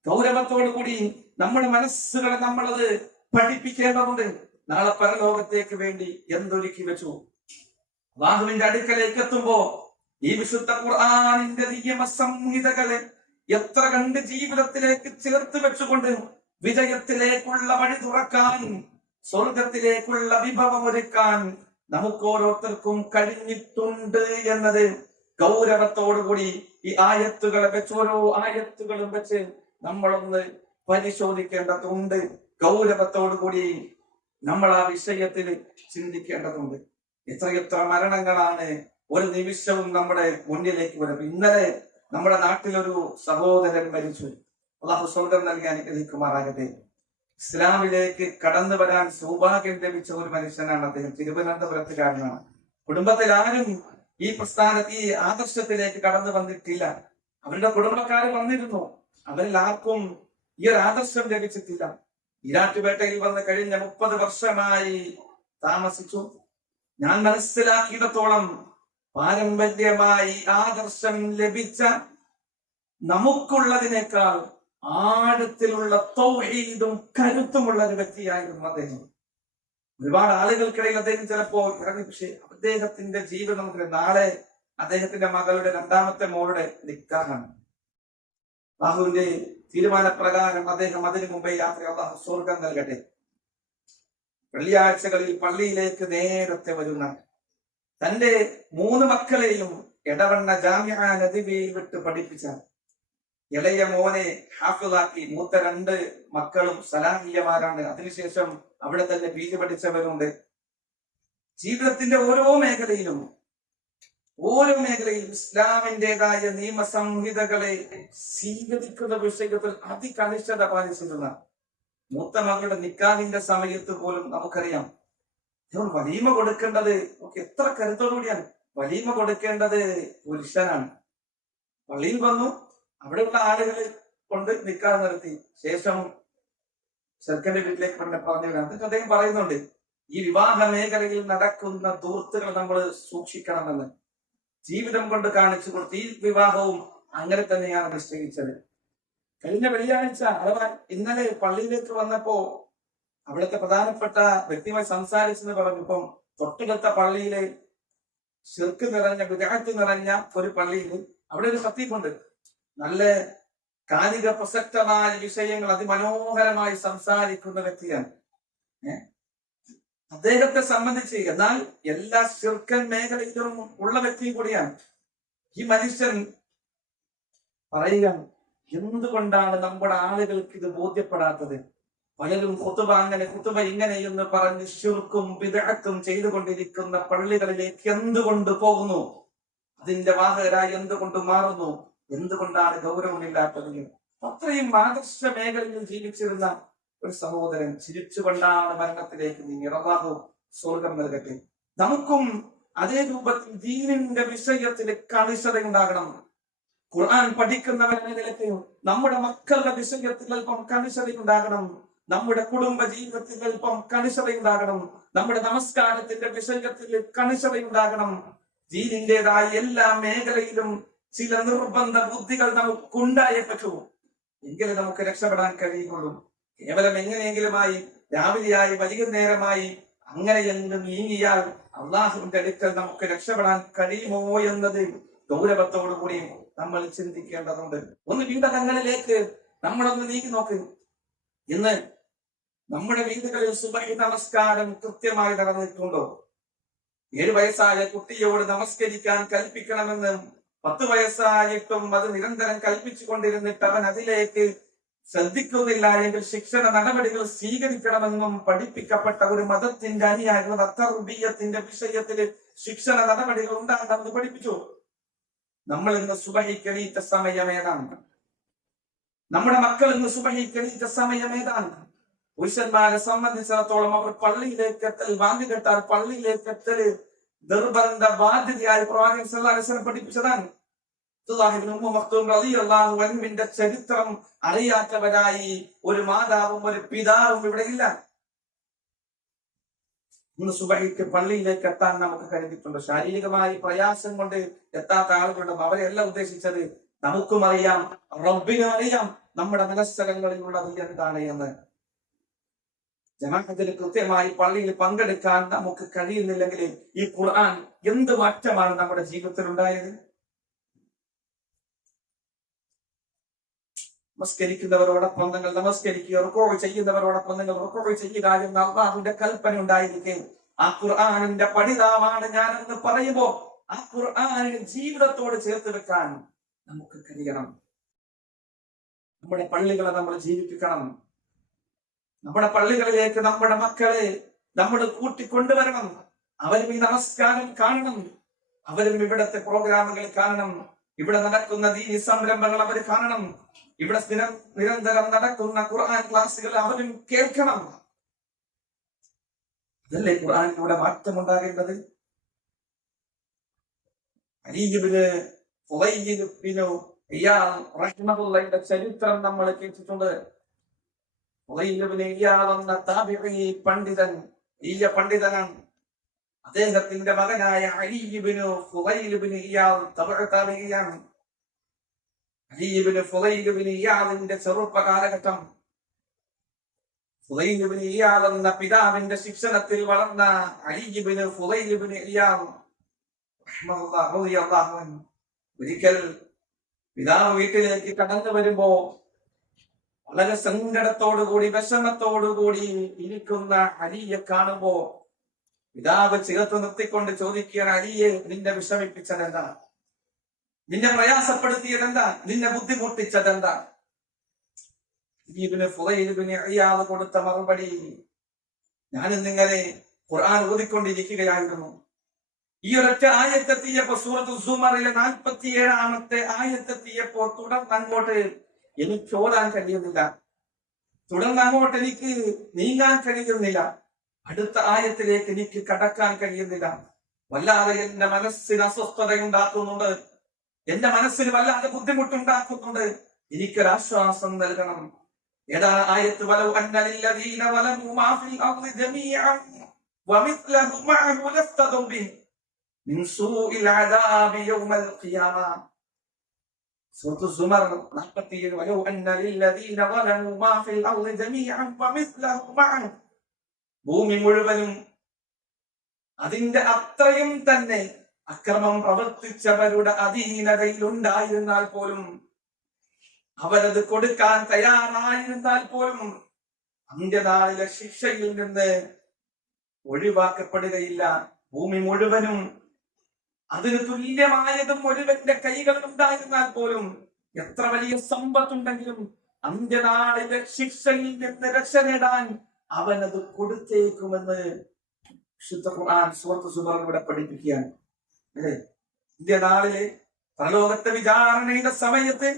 ഗൗരവത്തോടു കൂടി നമ്മുടെ മനസ്സുകളെ നമ്മളത് പഠിപ്പിക്കേണ്ടതുണ്ട്. നാളെ പരലോകത്തേക്ക് വേണ്ടി എന്തൊരുക്കി വെച്ചു. അല്ലാഹുവിന്റെ അടുക്കലേക്ക് എത്തുമ്പോ ഈ വിശുദ്ധ ഖുർആനിന്റെ നിയമസംഹിതകളെ എത്ര കണ്ട് ജീവിതത്തിലേക്ക് ചേർത്ത് വെച്ചുകൊണ്ട് വിജയത്തിലേക്കുള്ള വഴി തുറക്കാൻ, സ്വർഗത്തിലേക്കുള്ള വിഭവം ഒരുക്കാൻ നമുക്ക് ഓരോരുത്തർക്കും കഴിഞ്ഞിട്ടുണ്ട് എന്നത് ഗൗരവത്തോടുകൂടി ഈ ആയത്തുകളെ വെച്ച്, ഓരോ ആയത്തുകളും വെച്ച് നമ്മളൊന്ന് പരിശോധിക്കേണ്ടതുണ്ട്. ഗൗരവത്തോടുകൂടി നമ്മൾ ആ വിഷയത്തിൽ ചിന്തിക്കേണ്ടതുണ്ട്. എത്രയെത്ര മരണങ്ങളാണ് ഒരു നിമിഷവും നമ്മുടെ മുന്നിലേക്ക് വരുന്നത്. ഇന്നലെ നമ്മുടെ നാട്ടിലൊരു സഹോദരൻ മരിച്ചു. അല്ലാഹു സ്വർഗം നൽകി അനുഗ്രഹിക്കുമാറാകട്ടെ. ഇസ്ലാമിലേക്ക് കടന്നു വരാൻ സൗഭാഗ്യം ലഭിച്ച ഒരു മനുഷ്യനാണ് അദ്ദേഹം. തിരുവനന്തപുരത്തുകാരനാണ്. കുടുംബത്തിൽ ആരും ഈ പ്രസ്ഥാനത്ത്, ഈ ആദർശത്തിലേക്ക് കടന്നു വന്നിട്ടില്ല. അവരുടെ കുടുംബക്കാർ വന്നിരുന്നു, അവരിൽ ആർക്കും ഈ ഒരു ആദർശം ലഭിച്ചിട്ടില്ല. ഈരാറ്റുപേട്ടയിൽ വന്ന് കഴിഞ്ഞ 30 വർഷമായി താമസിച്ചു. ഞാൻ മനസ്സിലാക്കിയിടത്തോളം പാരമ്പര്യമായി ആദർശം ലഭിച്ച, നമുക്കുള്ളതിനേക്കാൾ ആഴത്തിലുള്ള തൗഹീദും കരുത്തുമുള്ള ഒരു വ്യക്തിയായിരുന്നു അദ്ദേഹം. ഒരുപാട് ആളുകൾക്കിടയിൽ അദ്ദേഹം ചിലപ്പോ ഇറങ്ങി. പക്ഷേ അദ്ദേഹത്തിന്റെ ജീവിതം നമുക്ക്, നാളെ അദ്ദേഹത്തിന്റെ മകളുടെ 2ാമത്തെ മോളുടെ നിക്കാഹാണ്. അല്ലാഹുവിന്റെ തീരുമാനപ്രകാരം അദ്ദേഹം അതിനു മുമ്പേ യാത്ര, അല്ലാഹു സ്വർഗം നൽകട്ടെ. വെള്ളിയാഴ്ചകളിൽ പള്ളിയിലേക്ക് നേരത്തെ വരുന്ന തന്റെ 3 മക്കളെയും എടവണ്ണ ജാമിഅ നദിവിയിൽ വിട്ട് പഠിപ്പിച്ച ഇളയ മോനെ ഹാഫിളാക്കി. മൂത്ത 2 മക്കളും സലാഹിയമാരാണ്. അതിനുശേഷം അവിടെ തന്നെ PG പഠിച്ചവരുണ്ട്. ജീവിതത്തിന്റെ ഓരോ മേഖലയിലും ഇസ്ലാമിൻ്റെതായ നിയമസംഹിതകളെ സ്വീകരിക്കുന്ന വിഷയത്തിൽ അതികണിഷ്ഠത പാലിച്ചിരുന്ന മൂത്ത മകളുടെ നിക്കാഹിന്റെ സമയത്ത് പോലും നമുക്കറിയാം, വലീമ കൊടുക്കേണ്ടത് എത്ര കരുത്തോടുകൂടിയാണ്. വലീമ കൊടുക്കേണ്ടത് പുരുഷനാണ്. പള്ളിയിൽ വന്നു, അവിടെയുള്ള ആളുകളെ കൊണ്ട് നിക്കാഹ് നടത്തി, ശേഷം ചെറുക്കന്റെ വീട്ടിലേക്ക് പറഞ്ഞു വിടാം. എന്നിട്ട് അദ്ദേഹം പറയുന്നുണ്ട്, ഈ വിവാഹ മേഖലയിൽ നടക്കുന്ന ദൂർത്തുകൾ നമ്മൾ സൂക്ഷിക്കണമെന്ന് ജീവിതം കൊണ്ട് കാണിച്ചു കൊടുത്ത് ഈ വിവാഹവും അങ്ങനെ തന്നെയാണ് നിശ്ചയിച്ചത്. കഴിഞ്ഞ വെള്ളിയാഴ്ച അഥവാ ഇന്നലെ പള്ളിയിലേക്ക് വന്നപ്പോ അവിടുത്തെ പ്രധാനപ്പെട്ട വ്യക്തിയുമായി സംസാരിച്ചെന്ന് പറഞ്ഞപ്പം തൊട്ടടുത്ത പള്ളിയിലെ ശിർക്ക് നിറഞ്ഞ വിദഅത്ത് നിറഞ്ഞ ഒരു പള്ളിയിൽ അവിടെ ഒരു ഖത്തീബുണ്ട്. നല്ല കാലിക പ്രസക്തമായ വിഷയങ്ങൾ അതിമനോഹരമായി സംസാരിക്കുന്ന വ്യക്തിയാണ്. അദ്ദേഹത്തെ സംബന്ധിച്ച് എന്നാൽ എല്ലാ ശിർക്കൻ മേഖലയിലും ഉള്ള വ്യക്തിയും കൂടിയാണ്. ഈ മനുഷ്യൻ പറയുകയാണ്, എന്തുകൊണ്ടാണ് നമ്മുടെ ആളുകൾക്ക് ഇത് ബോധ്യപ്പെടാത്തത്? പലരും ഖുതുബ ഇങ്ങനെയെന്ന് പറഞ്ഞ് ശിർക്കും ബിദ്അത്തും ചെയ്തുകൊണ്ടിരിക്കുന്ന പള്ളികളിലേക്ക് എന്തുകൊണ്ട് പോകുന്നു? അതിന്റെ വാഹകരായി എന്തുകൊണ്ട് മാറുന്നു? എന്തുകൊണ്ടാണ് ഗൗരവമില്ലാത്തത്? അത്രയും ആദർശ മേഖലയിൽ ജീവിച്ചിരുന്ന ഒരു സഹോദരൻ ചിരിച്ചുകൊണ്ടാണ് മരണത്തിലേക്ക് നീങ്ങി. അല്ലാഹു സ്വർഗം നൽകട്ടെ. നമുക്കും അതേ രൂപത്തിൽ ദീനിന്റെ വിഷയത്തിൽ കണിശതയുണ്ടാകണം. ഖുർആൻ പഠിക്കുന്നവരുടെ നിലയ്ക്ക് നമ്മുടെ മക്കളുടെ വിഷയത്തിൽ അല്പം കണിശതയുണ്ടാകണം. നമ്മുടെ കുടുംബ ജീവിതത്തിൽ അല്പം കണിശതയുണ്ടാകണം. നമ്മുടെ നമസ്കാരത്തിന്റെ വിഷയത്തിൽ കണിശതയുണ്ടാകണം. ദീനിന്റേതായ എല്ലാ മേഖലയിലും ചില നിർബന്ധ ബുദ്ധികൾ നമുക്കുണ്ടായേ പറ്റൂ. എങ്കിലും നമുക്ക് രക്ഷപ്പെടാൻ കഴിയുള്ളൂ. കേവലം എങ്ങനെയെങ്കിലുമായി രാവിലെയായി വൈകുന്നേരമായി അങ്ങനെ എന്ത് നീങ്ങിയാൽ അള്ളാഹുവിന്റെ അടുക്കൽ നമുക്ക് രക്ഷപ്പെടാൻ കഴിയുമോ എന്നത് ഗൗരവത്തോടു കൂടി നമ്മൾ ചിന്തിക്കേണ്ടതുണ്ട്. ഒന്ന് വീടകങ്ങളിലേക്ക് നമ്മളൊന്ന് നീങ്ങി നോക്ക്. ഇന്ന് നമ്മുടെ വീടുകളിൽ സുബഹി നമസ്കാരം കൃത്യമായി നടന്നിട്ടുണ്ടോ? 7 വയസ്സായ കുട്ടിയോട് നമസ്കരിക്കാൻ കൽപ്പിക്കണമെന്ന് 10 വയസ്സായിട്ടും അത് നിരന്തരം കൽപ്പിച്ചു കൊണ്ടിരുന്നിട്ട് അവൻ അതിലേക്ക് ശ്രദ്ധിക്കുന്നില്ല എങ്കിൽ ശിക്ഷണ നടപടികൾ സ്വീകരിക്കണമെന്നും പഠിപ്പിക്കപ്പെട്ട ഒരു മതത്തിന്റെ അനുയായികൾ തർബിയത്തിന്റെ വിഷയത്തിൽ ശിക്ഷണ നടപടികൾ ഉണ്ടാകണമെന്ന് പഠിപ്പിച്ചു. നമ്മൾ ഇന്ന് സുബഹിക്ക് എണീറ്റ സമയം ഏതാണ്? നമ്മുടെ മക്കൾ ഇന്ന് സുബഹിക്ക് എണീറ്റ സമയം ഏതാണ്? പുരുഷന്മാരെ സംബന്ധിച്ചിടത്തോളം അവർ പള്ളിയിലേക്ക് എത്തൽ, വാങ്ങി കേട്ടാൽ പള്ളിയിലേക്ക് എത്തൽ നിർബന്ധ ബാധ്യതയായി പ്രവാചകൻ സല്ലല്ലാഹു അലൈഹി വസല്ലം പഠിപ്പിച്ചതാണ്. ന്റെ ചരിത്രം അറിയാത്തവരായി ഒരു മാതാവും ഒരു പിതാവും ഇവിടെ ഇല്ല. ഇന്ന് സുബഹിക്ക് പള്ളിയിലേക്ക് എത്താൻ നമുക്ക് കഴിഞ്ഞിട്ടുണ്ട്. ശാരീരികമായി പ്രയാസം കൊണ്ട് എത്താത്ത ആളുകളുണ്ട്. അവരെല്ലാം ഉദ്ദേശിച്ചത് നമുക്കും അറിയാം, റബ്ബിനും അറിയാം നമ്മുടെ മനസ്സകങ്ങളിലുള്ളത് എന്താണ് എന്ന്. ജമാഅത്തിൽ കൃത്യമായി പള്ളിയിൽ പങ്കെടുക്കാൻ നമുക്ക് കഴിയുന്നില്ലെങ്കിൽ ഈ ഖുർആൻ എന്ത് മാറ്റമാണ് നമ്മുടെ ജീവിതത്തിൽ ഉണ്ടായത്? നമസ്കരിക്കുന്നവരോടൊപ്പം നിങ്ങൾ നമസ്കരിക്കുക, റുകൂഅ് ചെയ്യുന്നവരോടൊപ്പം നിങ്ങൾ റുകൂഅ് ചെയ്യുക എന്ന അല്ലാഹുവിന്റെ കൽപ്പന ഉണ്ടായിരിക്കെ ആ ഖുർആനിന്റെ പഠിതാവാണ് ഞാനെന്ന് പറയുമ്പോ ആ ഖുർആനിനെ ജീവിതത്തോട് ചേർത്ത് വെക്കാൻ നമുക്ക് കഴിയണം. നമ്മുടെ പള്ളികളെ നമ്മൾ ജീവിപ്പിക്കണം. നമ്മുടെ പള്ളികളിലേക്ക് നമ്മുടെ മക്കളെ നമ്മൾ കൂട്ടിക്കൊണ്ടുവരണം. അവരും ഈ നമസ്കാരം കാണണം. അവരും ഇവിടത്തെ പ്രോഗ്രാമുകൾ കാണണം. ഇവിടെ നടക്കുന്ന ദീനി സംരംഭങ്ങൾ അവർ കാണണം. ഇവിടെ നിരന്തരം നടക്കുന്ന ഖുർആൻ ക്ലാസുകൾ അവരും കേൾക്കണം. അതല്ലേ ഖുർആനിലൂടെ മാറ്റമുണ്ടാകേണ്ടത്? അലി ഇബ്നു ഫുളൈൽ ഇബ്നു ഇയാദ് റഹിമഹുള്ളാഹിന്റെ ചരിത്രം നമ്മൾ കേട്ടിട്ടുണ്ട്. ഫുളൈൽ ഇബ്നു ഇയാദ് എന്ന താബിഈ പണ്ഡിതൻ, പണ്ഡിതനാണ്. അദ്ദേഹത്തിന്റെ മകനായ അലി ഇബ്നു ഫുളൈൽ ഇബ്നു ഇയാദ് താബിഈയാണ്. അലി ഇബ്നു ഫുളൈൽ ഇബ്നു ഇയാദിന്റെ ചെറുപ്പ കാലഘട്ടം, ഫുളൈൽ ഇബ്നു ഇയാദ് എന്ന പിതാവിന്റെ ശിക്ഷണത്തിൽ വളർന്ന അലി ഇബ്നു ഫുളൈൽ ഇബ്നു ഇയാദ് റളിയല്ലാഹു അൻഹു ഒരിക്കൽ പിതാവ് വീട്ടിലേക്ക് കടന്നു വരുമ്പോ വളരെ സങ്കടത്തോടുകൂടി വിഷമത്തോടുകൂടി ഇരിക്കുന്ന അലിയെ കാണുമ്പോ പിതാവ് ചേർത്ത് നിർത്തിക്കൊണ്ട് ചോദിക്കുകയാണ്, അലിയെ, നിന്നെ വിഷമിപ്പിച്ചതെന്താ? നിന്നെ പ്രയാസപ്പെടുത്തിയതെന്താ? നിന്നെ ബുദ്ധിമുട്ടിച്ചതെന്താ? ഇയാള് കൊടുത്ത മറുപടി, ഞാനിന്നിങ്ങനെ ഖുർആൻ ഓതിക്കൊണ്ടിരിക്കുകയായിരുന്നു. ഈ ഒരൊറ്റ ആയത്തെത്തിയപ്പോ, സൂറത്ത് സുമറിലെ 47-ാമത്തെ ആയത്തെത്തിയപ്പോ തുടർന്ന് അങ്ങോട്ട് എനിക്ക് ഓടാൻ കഴിയുന്നില്ല, തുടർന്ന് അങ്ങോട്ട് എനിക്ക് നീങ്ങാൻ കഴിയുന്നില്ല, അടുത്ത ആയത്തിലേക്ക് എനിക്ക് കടക്കാൻ കഴിയുന്നില്ല. വല്ലാതെ എന്റെ മനസ്സിന് അസ്വസ്ഥതയുണ്ടാക്കുന്നുണ്ട്, എന്റെ മനസ്സിന് വല്ലാതെ ബുദ്ധിമുട്ടുണ്ടാക്കുന്നുണ്ട്. എനിക്കൊരാശ്വാസം നൽകണം. ഏതാണ് ആയത്ത്? വലൗ അന്ന ലില്ലദീന വലമു മാ ഫിൽ അർളി ജമീഅൻ വമിസ്ലഹു മഅഹു ലഫ്തദു ബിഹി മിൻ സൂഇൽ അദാബി യൗമൽ ഖിയാമ. സൂറത്ത് സുമർ 47. വലൗ അന്ന ലില്ലദീന വലമു മാ ഫിൽ അർളി ജമീഅൻ വമിസ്ലഹു മഅഹു. ഭൂമി മുഴുവനും അതിന്റെ അത്രയും തന്നെ അക്രമം പ്രവർത്തിച്ചവരുടെ അധീനതയിൽ ഉണ്ടായിരുന്നാൽ പോലും, അവരത് കൊടുക്കാൻ തയ്യാറായിരുന്നാൽ പോലും, അന്ത്യനാളിലെ ശിക്ഷയിൽ നിന്ന് ഒഴിവാക്കപ്പെടുകയില്ല. ഭൂമി മുഴുവനും അതിന് തുല്യമായതും ഒരുവന്റെ കൈകളിൽ ഉണ്ടായിരുന്നാൽ പോലും, എത്ര വലിയ സമ്പത്തുണ്ടെങ്കിലും അന്ത്യനാളിലെ ശിക്ഷയിൽ നിന്ന് രക്ഷ നേടാൻ അവനത് കൊടുത്തേക്കുമെന്ന് വിശുദ്ധ ഖുർആൻ സൂറത്ത് സുമറിലൂടെ പഠിപ്പിക്കുകയാണ്. അല്ലെ, ഇന്ത്യനാളിലെ പരലോകത്തെ വിചാരണയുടെ സമയത്ത്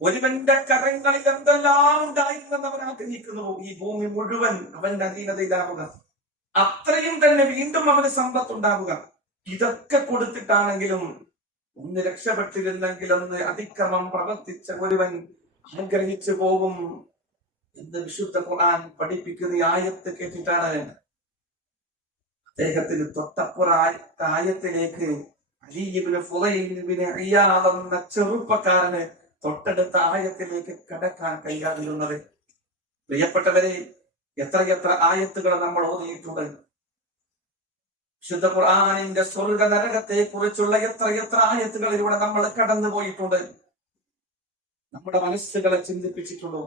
ഒരുവന്റെ കരങ്ങളിൽ എന്തെല്ലാം ഉണ്ടായിരുന്നെന്ന് അവൻ ആഗ്രഹിക്കുന്നു. ഈ ഭൂമി മുഴുവൻ അവന്റെ അധീനതയിലാവുക, അത്രയും തന്നെ വീണ്ടും അവന് സമ്പത്തുണ്ടാവുക. ഇതൊക്കെ കൊടുത്തിട്ടാണെങ്കിലും ഒന്ന് രക്ഷപ്പെട്ടിരുന്നെങ്കിൽ ഒന്ന് അതിക്രമം പ്രവർത്തിച്ച ഒരുവൻ ആഗ്രഹിച്ചു പോകും എന്ന് വിശുദ്ധ ഖുർആൻ പഠിപ്പിക്കുന്ന ഈ ആയത്ത് കേട്ടിട്ടാണ് അദ്ദേഹത്തിന് തൊട്ടപ്പുറ ആയത്തിലേക്ക് അലി ഇബ്നു ഫുളൈൽ ഇബ്നു ഇയാദ് എന്ന ചെറുപ്പക്കാരന് തൊട്ടടുത്ത ആയത്തിലേക്ക് കടക്കാൻ കഴിയാതിരുന്നത്. പ്രിയപ്പെട്ടവരെ, എത്രയെത്ര ആയത്തുകൾ നമ്മൾ ഓതിയിട്ടുണ്ട്. വിശുദ്ധ ഖുർആനിന്റെ സ്വർഗ നരകത്തെ കുറിച്ചുള്ള എത്രയെത്ര ആയത്തുകളിലൂടെ നമ്മൾ കടന്നു പോയിട്ടുണ്ട്. നമ്മുടെ മനസ്സുകളെ ചിന്തിപ്പിച്ചിട്ടുണ്ടോ?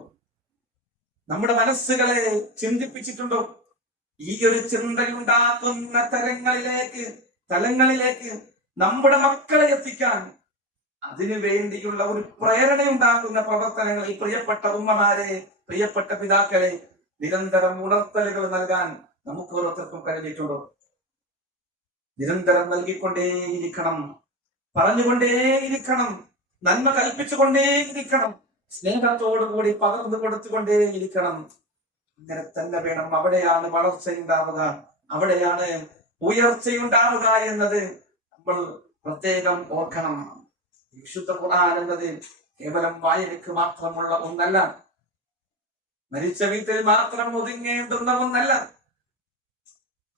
നമ്മുടെ മനസ്സുകളെ ചിന്തിപ്പിച്ചിട്ടുണ്ടോ? ഈ ഒരു ചിന്തയുണ്ടാക്കുന്ന തലങ്ങളിലേക്ക് നമ്മുടെ മക്കളെ എത്തിക്കാൻ അതിനു വേണ്ടിയുള്ള ഒരു പ്രേരണ ഉണ്ടാക്കുന്ന പ്രവർത്തനങ്ങളിൽ പ്രിയപ്പെട്ട ഉമ്മമാരെ, പ്രിയപ്പെട്ട പിതാക്കളെ, നിരന്തരം ഉണർത്തലുകൾ നൽകാൻ നമുക്ക് ഓരോരുത്തർക്കും കഴിഞ്ഞിട്ടുണ്ടോ? നിരന്തരം നൽകിക്കൊണ്ടേയിരിക്കണം, പറഞ്ഞുകൊണ്ടേയിരിക്കണം, നന്മ കൽപ്പിച്ചുകൊണ്ടേയിരിക്കണം, സ്നേഹത്തോടുകൂടി പകർന്നു കൊടുത്തുകൊണ്ടേയിരിക്കണം. അങ്ങനെ തന്നെ വേണം. അവിടെയാണ് വളർച്ചയുണ്ടാവുക, അവിടെയാണ് ഉയർച്ചയുണ്ടാവുക എന്നത് നമ്മൾ പ്രത്യേകം ഓർക്കണം. വിശുദ്ധ ഖുർആൻ എന്നത് കേവലം വായനയ്ക്ക് മാത്രമുള്ള ഒന്നല്ല, മരിച്ച വീട്ടിൽ മാത്രം ഒതുങ്ങേണ്ടുന്ന ഒന്നല്ല.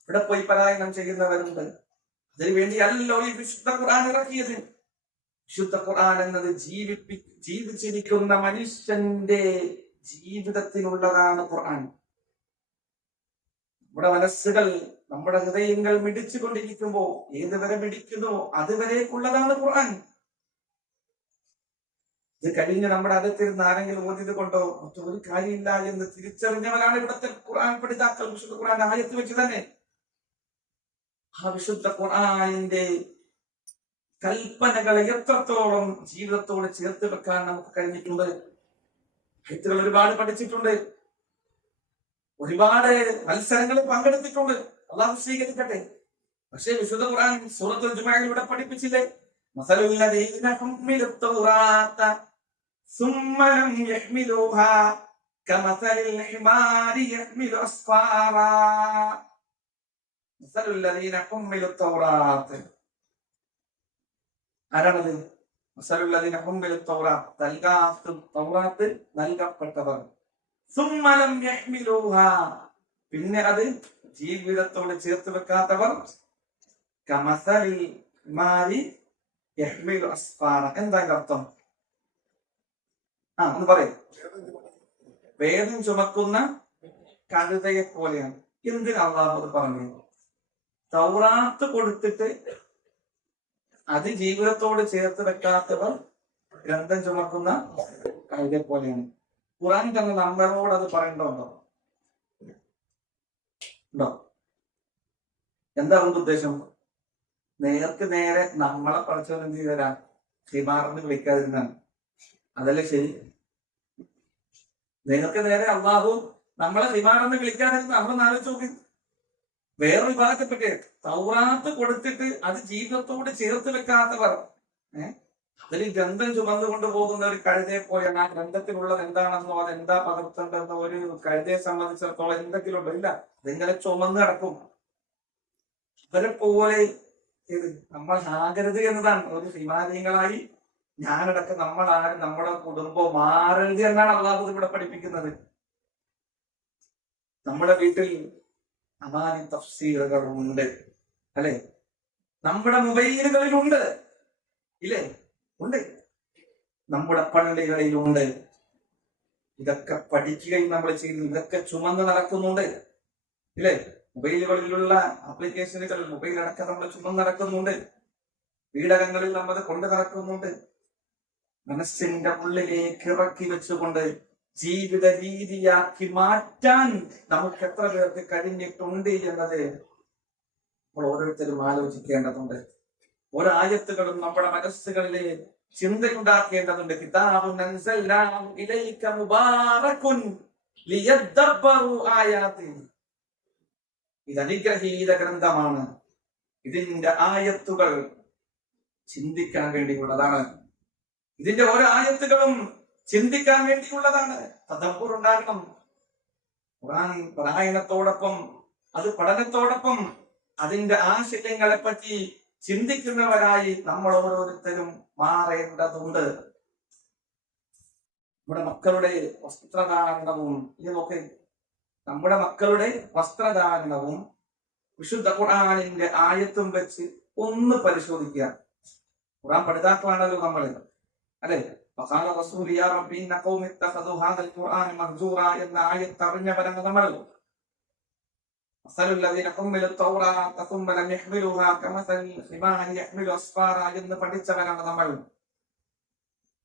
ഇവിടെ പോയി പാരായണം ചെയ്യുന്നവരുണ്ട്. അതിനുവേണ്ടിയല്ലോ ഈ വിശുദ്ധ ഖുർആൻ ഇറക്കിയത്. വിശുദ്ധ ഖുർആൻ എന്നത് ജീവിച്ചിരിക്കുന്ന മനുഷ്യന്റെ ജീവിതത്തിനുള്ളതാണ് ഖുർആൻ. നമ്മുടെ മനസ്സുകൾ, നമ്മുടെ ഹൃദയങ്ങൾ മിടിച്ചു കൊണ്ടിരിക്കുമ്പോ ഏതുവരെ മിടിക്കുന്നോ അതുവരേക്കുള്ളതാണ് ഖുർആൻ. ഇത് കഴിഞ്ഞ് നമ്മുടെ അകത്തിരുന്ന് ആരെങ്കിലും ഓതിയത് കൊണ്ടോ മറ്റൊരു കാര്യമില്ല എന്ന് തിരിച്ചറിഞ്ഞവരാണ് ഇവിടുത്തെ ഖുർആൻ പഠിതാക്കൾ. വിശുദ്ധ ഖുർആൻ ആയത്ത് വെച്ച് തന്നെ ആ വിശുദ്ധ ഖുർആനിന്റെ കൽപ്പനകളെ എത്രത്തോളം ജീവിതത്തോട് ചേർത്ത് വെക്കാൻ നമുക്ക് കഴിഞ്ഞിട്ടുണ്ട്. ആയത്തുകൾ ഒരുപാട് പഠിച്ചിട്ടുണ്ട്, ഒരുപാട് മത്സരങ്ങളിൽ പങ്കെടുത്തിട്ടുണ്ട്. അള്ളാഹു സ്വീകരിക്കട്ടെ. പക്ഷേ വിശുദ്ധ ഖുർആൻ സൂറത്തുൽ ജുമുഅയിൽ ഇവിടെ പഠിപ്പിച്ചില്ലേ, മസലുല്ലദീന ഹുമ്മിലുത് തൗറാത്ത സുമ്മ ലം യഹ്മിലുഹാ കമസലിൽ ഹിമാരി യഹ്മിലു അസ്ഫാറാ. മസലുല്ലദീന ഹുമ്മിലുത് തൗറാത്ത, ആരാണത്? മസലുല്ലദീന ഹുമ്മിലുത് തൗറാത്ത്, തൗറാത്ത് നൽകപ്പെട്ടവർ. സുമ്മ ലം യഹ്മിലുഹാ, പിന്നെ അത് ജീവിതത്തോട് ചേർത്ത് വെക്കാത്തവർ. കമസലിൽ ഹിമാരി യഹ്മിലു അസ്ഫാറ, എന്താ അർത്ഥം? ഒന്ന് പറയും. വേദം ചുമക്കുന്ന കഴുതയെ പോലെയാണ്. എന്തിനാ അള്ളാഹു അത് പറഞ്ഞു? തൗറാത്ത് കൊടുത്തിട്ട് അത് ജീവിതത്തോട് ചേർത്ത് വെക്കാത്തവർ ഗ്രന്ഥം ചുമക്കുന്ന കഴുതയെ പോലെയാണ്. ഖുർആൻ തന്നെ നമ്മളോട് അത് പറയണ്ടോ? ഉണ്ടോ? എന്താ കൊണ്ട് ഉദ്ദേശം? നേർക്ക് നേരെ നമ്മളെ പഠിച്ചവൻ എന്ത് ചെയ്തരാ? ഹിമാറിന് വിളിക്കാതിരുന്നാണ്. അതല്ലേ ശരി? നേർക്ക് നേരെ അള്ളാഹു നമ്മളെ ഹിമാറെന്ന് വിളിക്കാതിരുന്ന നമ്മളൊന്ന് ആലോചിച്ച് നോക്കി. വേറൊരു വിഭാഗത്തെപ്പറ്റി തൗറാത്ത് കൊടുത്തിട്ട് അത് ജീവിതത്തോട് ചേർത്ത് വെക്കാത്തവർ, അതിൽ ഗ്രന്ഥം ചുമന്നു കൊണ്ടുപോകുന്ന ഒരു കഴുതയെ പോയാണ്. ആ ഗ്രന്ഥത്തിലുള്ളത് എന്താണെന്നോ അതെന്താ പകർത്തേണ്ടതെന്നോ ഒരു കഴുതയെ സംബന്ധിച്ചിടത്തോളം എന്തെങ്കിലും ഉണ്ടോ? ഇല്ല. അതിങ്ങനെ ചുമന്ന് കിടക്കും. ഇവരെ പോലെ നമ്മൾ ആകരുത് എന്നതാണ്. ഒരു ഹിമാലയങ്ങളായി ഞാനടക്കം നമ്മളാരും നമ്മുടെ കുടുംബം മാറരുത് എന്നാണ് അള്ളാഹു ഇവിടെ പഠിപ്പിക്കുന്നത്. നമ്മുടെ വീട്ടിൽ അമാനി തഫ്സീറുകൾ ഉണ്ട്, അല്ലെ? നമ്മുടെ മൊബൈലുകളിലുണ്ട്, ഇല്ലേ? ഉണ്ട്. നമ്മുടെ പള്ളികളിലുണ്ട്. ഇതൊക്കെ പഠിക്കുകയും നമ്മൾ ചെയ്യുന്നു. ഇതൊക്കെ ചുമന്ന് നടക്കുന്നുണ്ട്, ഇല്ലേ? മൊബൈലുകളിലുള്ള ആപ്ലിക്കേഷനുകൾ മൊബൈലടക്കം നമ്മൾ ചുമന്ന് നടക്കുന്നുണ്ട്. വീടകങ്ങളിൽ നമ്മൾ കൊണ്ട് നടക്കുന്നുണ്ട്. മനസ്സിന്റെ ഉള്ളിലേക്ക് ഇറക്കി വെച്ചുകൊണ്ട് ജീവിത രീതിയാക്കി മാറ്റാൻ നമുക്ക് എത്ര പേർക്ക് കഴിഞ്ഞിട്ടുണ്ട് എന്നത് നമ്മൾ ഓരോരുത്തരും ആലോചിക്കേണ്ടതുണ്ട്. ഓരോ ആയത്തുകളും നമ്മുടെ മനസ്സുകളിലെ ചിന്തയുണ്ടാക്കേണ്ടതുണ്ട്. കിതാബുൻ അൻസൽനാഹു ഇലൈക മുബാറകുൻ ലിയദ്ദബ്ബറു ആയാതി. ഇത് അനുഗ്രഹീത ഗ്രന്ഥമാണ്. ഇതിന്റെ ആയത്തുകൾ ചിന്തിക്കാൻ വേണ്ടിയുള്ളതാണ്. ഇതിന്റെ ഓരോ ആയത്തുകളും ചിന്തിക്കാൻ വേണ്ടിയുള്ളതാണ്. തദബ്ബുർ ഉണ്ടാകണം. ഖുർആൻ പാരായണത്തോടൊപ്പം അത് പഠനത്തോടൊപ്പം അതിന്റെ ആശയങ്ങളെ പറ്റി ചിന്തിക്കുന്നവരായി നമ്മൾ ഓരോരുത്തരും മാറേണ്ടതുണ്ട്. നമ്മുടെ മക്കളുടെ വസ്ത്രധാരണവും ഇതൊക്കെ നമ്മുടെ മക്കളുടെ വസ്ത്രധാരണവും വിശുദ്ധ ഖുർആനിന്റെ ആയത്തും വെച്ച് ഒന്ന് പരിശോധിക്കുക. ഖുർആൻ പഠിതാക്കളാണല്ലോ നമ്മൾ, അല്ലെ? ഫഖാല റസൂൽ യാ റബ്ബി ഇന്ന ഖൗമി ഇത്തഖദു ഹാദൽ ഖുർആന മഹ്ജൂറ എന്ന ആയത്ത് അറിഞ്ഞവരാണ് നമ്മൾ. മസലുൽ ലദീന ഹുമ്മിലു തൗറാത സുമ്മ ലം യഹ്മിലുഹാ കമസൽ ഹിമാരി യഹ്മിലു അസ്ഫാറ എന്ന് പഠിച്ചവരാണ് നമ്മൾ.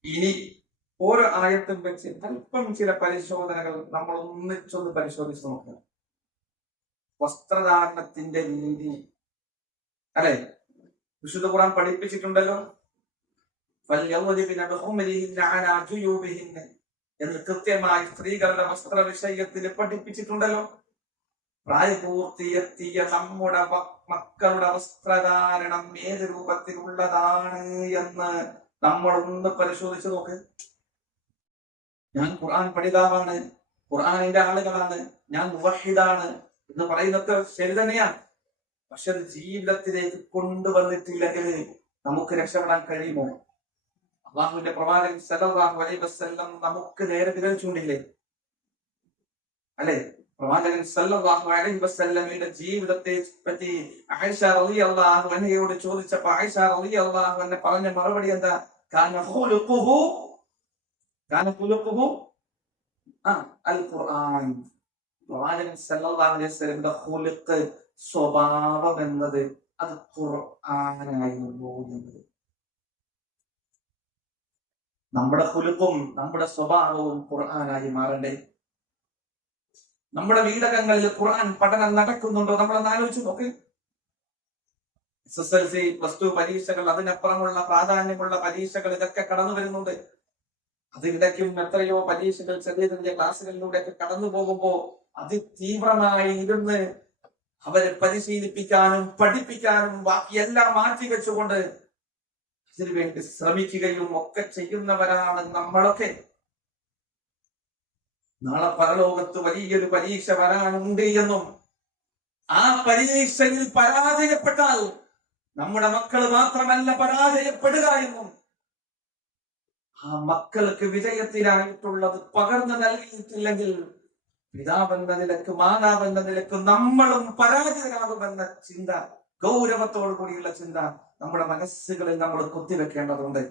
ഇനി ഓരോ ആയത്തും വെച്ച് അല്പം ചില പരിശോധനകൾ നമ്മൾ ഒന്നിച്ചൊന്ന് പരിശോധിച്ച് നോക്കുക. വസ്ത്രധാരണത്തിന്റെ രീതി, അല്ലെ? വിശുദ്ധ ഖുർആൻ പഠിപ്പിച്ചിട്ടുണ്ടല്ലോ. എന്ന് കൃത്യമായി സ്ത്രീകളുടെ വസ്ത്ര വിഷയത്തിൽ പഠിപ്പിച്ചിട്ടുണ്ടല്ലോ. പ്രായപൂർത്തിയെത്തിയ നമ്മുടെ മക്കളുടെ വസ്ത്രധാരണം ഏത് രൂപത്തിലുള്ളതാണ് എന്ന് നമ്മൾ ഒന്ന് പരിശോധിച്ച് നോക്ക്. ഞാൻ ഖുർആൻ പഠിതാവാണ്, ഖുർആനിന്റെ ആളുകളാണ്, ഞാൻ മുവഹിദാണ് എന്ന് പറയുന്നത് ശരി തന്നെയാണ്. പക്ഷെ അത് ജീവിതത്തിലേക്ക് കൊണ്ടുവന്നിട്ടില്ലെങ്കിൽ നമുക്ക് രക്ഷപ്പെടാൻ കഴിയുമോ? അള്ളാഹുവിന്റെ പ്രവാചകൻ സല്ലല്ലാഹു അലൈഹി വസല്ലം നമുക്ക് നേരെ വിരൽ ചൂണ്ടില്ലേ, അല്ലെ? പ്രവാചകൻ സല്ലല്ലാഹു അലൈഹി വസല്ലമയുടെ ജീവിതത്തെ പറ്റി ആയിഷ റളിയല്ലാഹു അൻഹയോട് ചോദിച്ചപ്പോൾ ആയിഷ റളിയല്ലാഹു അൻഹ പറഞ്ഞ മറുപടി എന്താ? കാന ഖുലുഖുഹു അൽ ഖുർആൻ. പ്രവാചകൻ സല്ലല്ലാഹു അലൈഹി വസല്ലമയുടെ ഖുലുഖ്, സ്വഭാവം എന്നത് അത് ഖുർആനായിരുന്നു എന്നത്. നമ്മുടെ ഖുലുഖും നമ്മുടെ സ്വഭാവവും ഖുർആനായി മാറണ്ടേ? നമ്മുടെ വീടകങ്ങളിൽ ഖുർആൻ പഠനം നടക്കുന്നുണ്ടോ? നമ്മളൊന്ന് ആലോചിച്ച് നോക്ക്. SSLC, +2 പരീക്ഷകൾ, അതിനപ്പുറമുള്ള പ്രാധാന്യമുള്ള പരീക്ഷകൾ ഇതൊക്കെ കടന്നു വരുന്നുണ്ട്. അതിനിടയ്ക്കും എത്രയോ പരീക്ഷകൾ ചെറിയ ചെറിയ ക്ലാസ്സുകളിലൂടെയൊക്കെ കടന്നു പോകുമ്പോ അതിതീവ്രമായി ഇരുന്ന് അവരെ പരിശീലിപ്പിക്കാനും പഠിപ്പിക്കാനും ബാക്കിയെല്ലാം മാറ്റിവെച്ചുകൊണ്ട് അതിനുവേണ്ടി ശ്രമിക്കുകയും ഒക്കെ ചെയ്യുന്നവരാണ് നമ്മളൊക്കെ. നാളെ പരലോകത്ത് വലിയൊരു പരീക്ഷ വരാനുണ്ട് എന്നും ആ പരീക്ഷയിൽ പരാജയപ്പെട്ടാൽ നമ്മുടെ മക്കൾ മാത്രമല്ല പരാജയപ്പെടുക എന്നും ആ മക്കൾക്ക് വിജയത്തിനായിട്ടുള്ളത് പകർന്നു നൽകിയിട്ടില്ലെങ്കിൽ പിതാവെന്ന നിലക്ക് മാതാവെന്ന നിലക്ക് നമ്മളും പരാജയരാകുമെന്ന ചിന്ത, ഗൗരവത്തോടു കൂടിയുള്ള ചിന്ത നമ്മുടെ മനസ്സുകളിൽ നമ്മൾ കുത്തിവെക്കേണ്ടതുണ്ട്.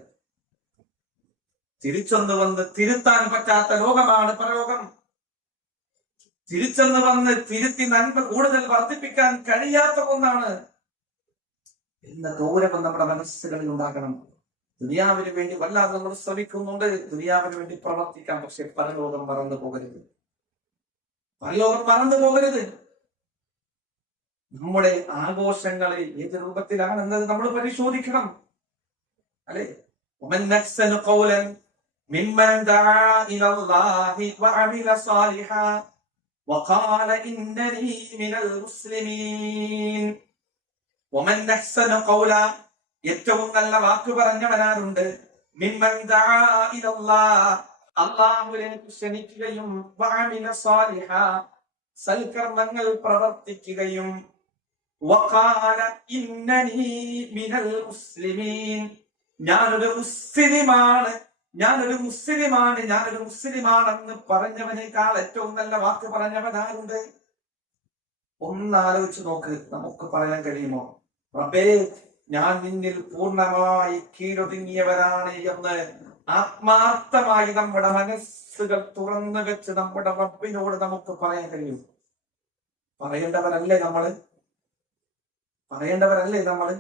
തിരിച്ചൊന്ന് വന്ന് തിരുത്താൻ പറ്റാത്ത ലോകമാണ് പരലോകം. തിരിച്ചൊന്ന് വന്ന് തിരുത്തി നന്മ കൂടുതൽ വർദ്ധിപ്പിക്കാൻ കഴിയാത്ത ഒന്നാണ് എന്ന ഗൗരവം നമ്മുടെ മനസ്സുകളിൽ ഉണ്ടാകണം. ദുനിയാവിന് വേണ്ടി വല്ലാതെ നമ്മൾ ശ്രമിക്കുന്നുണ്ട്, ദുനിയാവിന് വേണ്ടി പ്രവർത്തിക്കാം. പക്ഷെ പരലോകം മറന്നു പോകരുത്, പരലോകം മറന്നു പോകരുത്. നമ്മുടെ ആഘോഷങ്ങളിൽ ഏത് രൂപത്തിലാണെന്നത് നമ്മൾ പരിശോധിക്കണം, അല്ലെ? ومن أحسن قولا ممن دعا إلى الله وعمل صالحا وقال إنني من المسلمين. ومن أحسن قولا, ഏറ്റവും നല്ല വാക്ക് പറഞ്ഞവനാരുണ്ട്? മിമ്മൻ ദആ ഇലല്ലാഹ്, അല്ലാഹുവിലേക്ക് ക്ഷണിക്കുകയും വഅമില സാലിഹാ, സൽക്കർമ്മങ്ങൾ പ്രവർത്തിക്കുകയും വഖാല ഇന്നനി മിനൽ മുസ്ലിമീൻ, ഞാനൊരു മുസ്ലിമാണ്, ഞാനൊരു മുസ്ലിമാണ്, ഞാനൊരു മുസ്ലിമാണെന്ന് പറഞ്ഞവനേക്കാൾ ഏറ്റവും നല്ല വാക്ക് പറഞ്ഞവനാരുണ്ട്? ഒന്നാലോചിച്ച് നോക്ക്, നമുക്ക് പറയാൻ കഴിയുമോ റബ്ബേ ഞാൻ നിന്നിൽ പൂർണ്ണമായി കീഴൊതുങ്ങിയവരാണ് എന്ന് ആത്മാർത്ഥമായി നമ്മുടെ മനസ്സുകൾ തുറന്നു വെച്ച് നമ്മുടെ റബ്ബിനോട് നമുക്ക് പറയാൻ കഴിയും? പറയേണ്ടവരല്ലേ നമ്മള്? പറയേണ്ടവരല്ലേ നമ്മള്?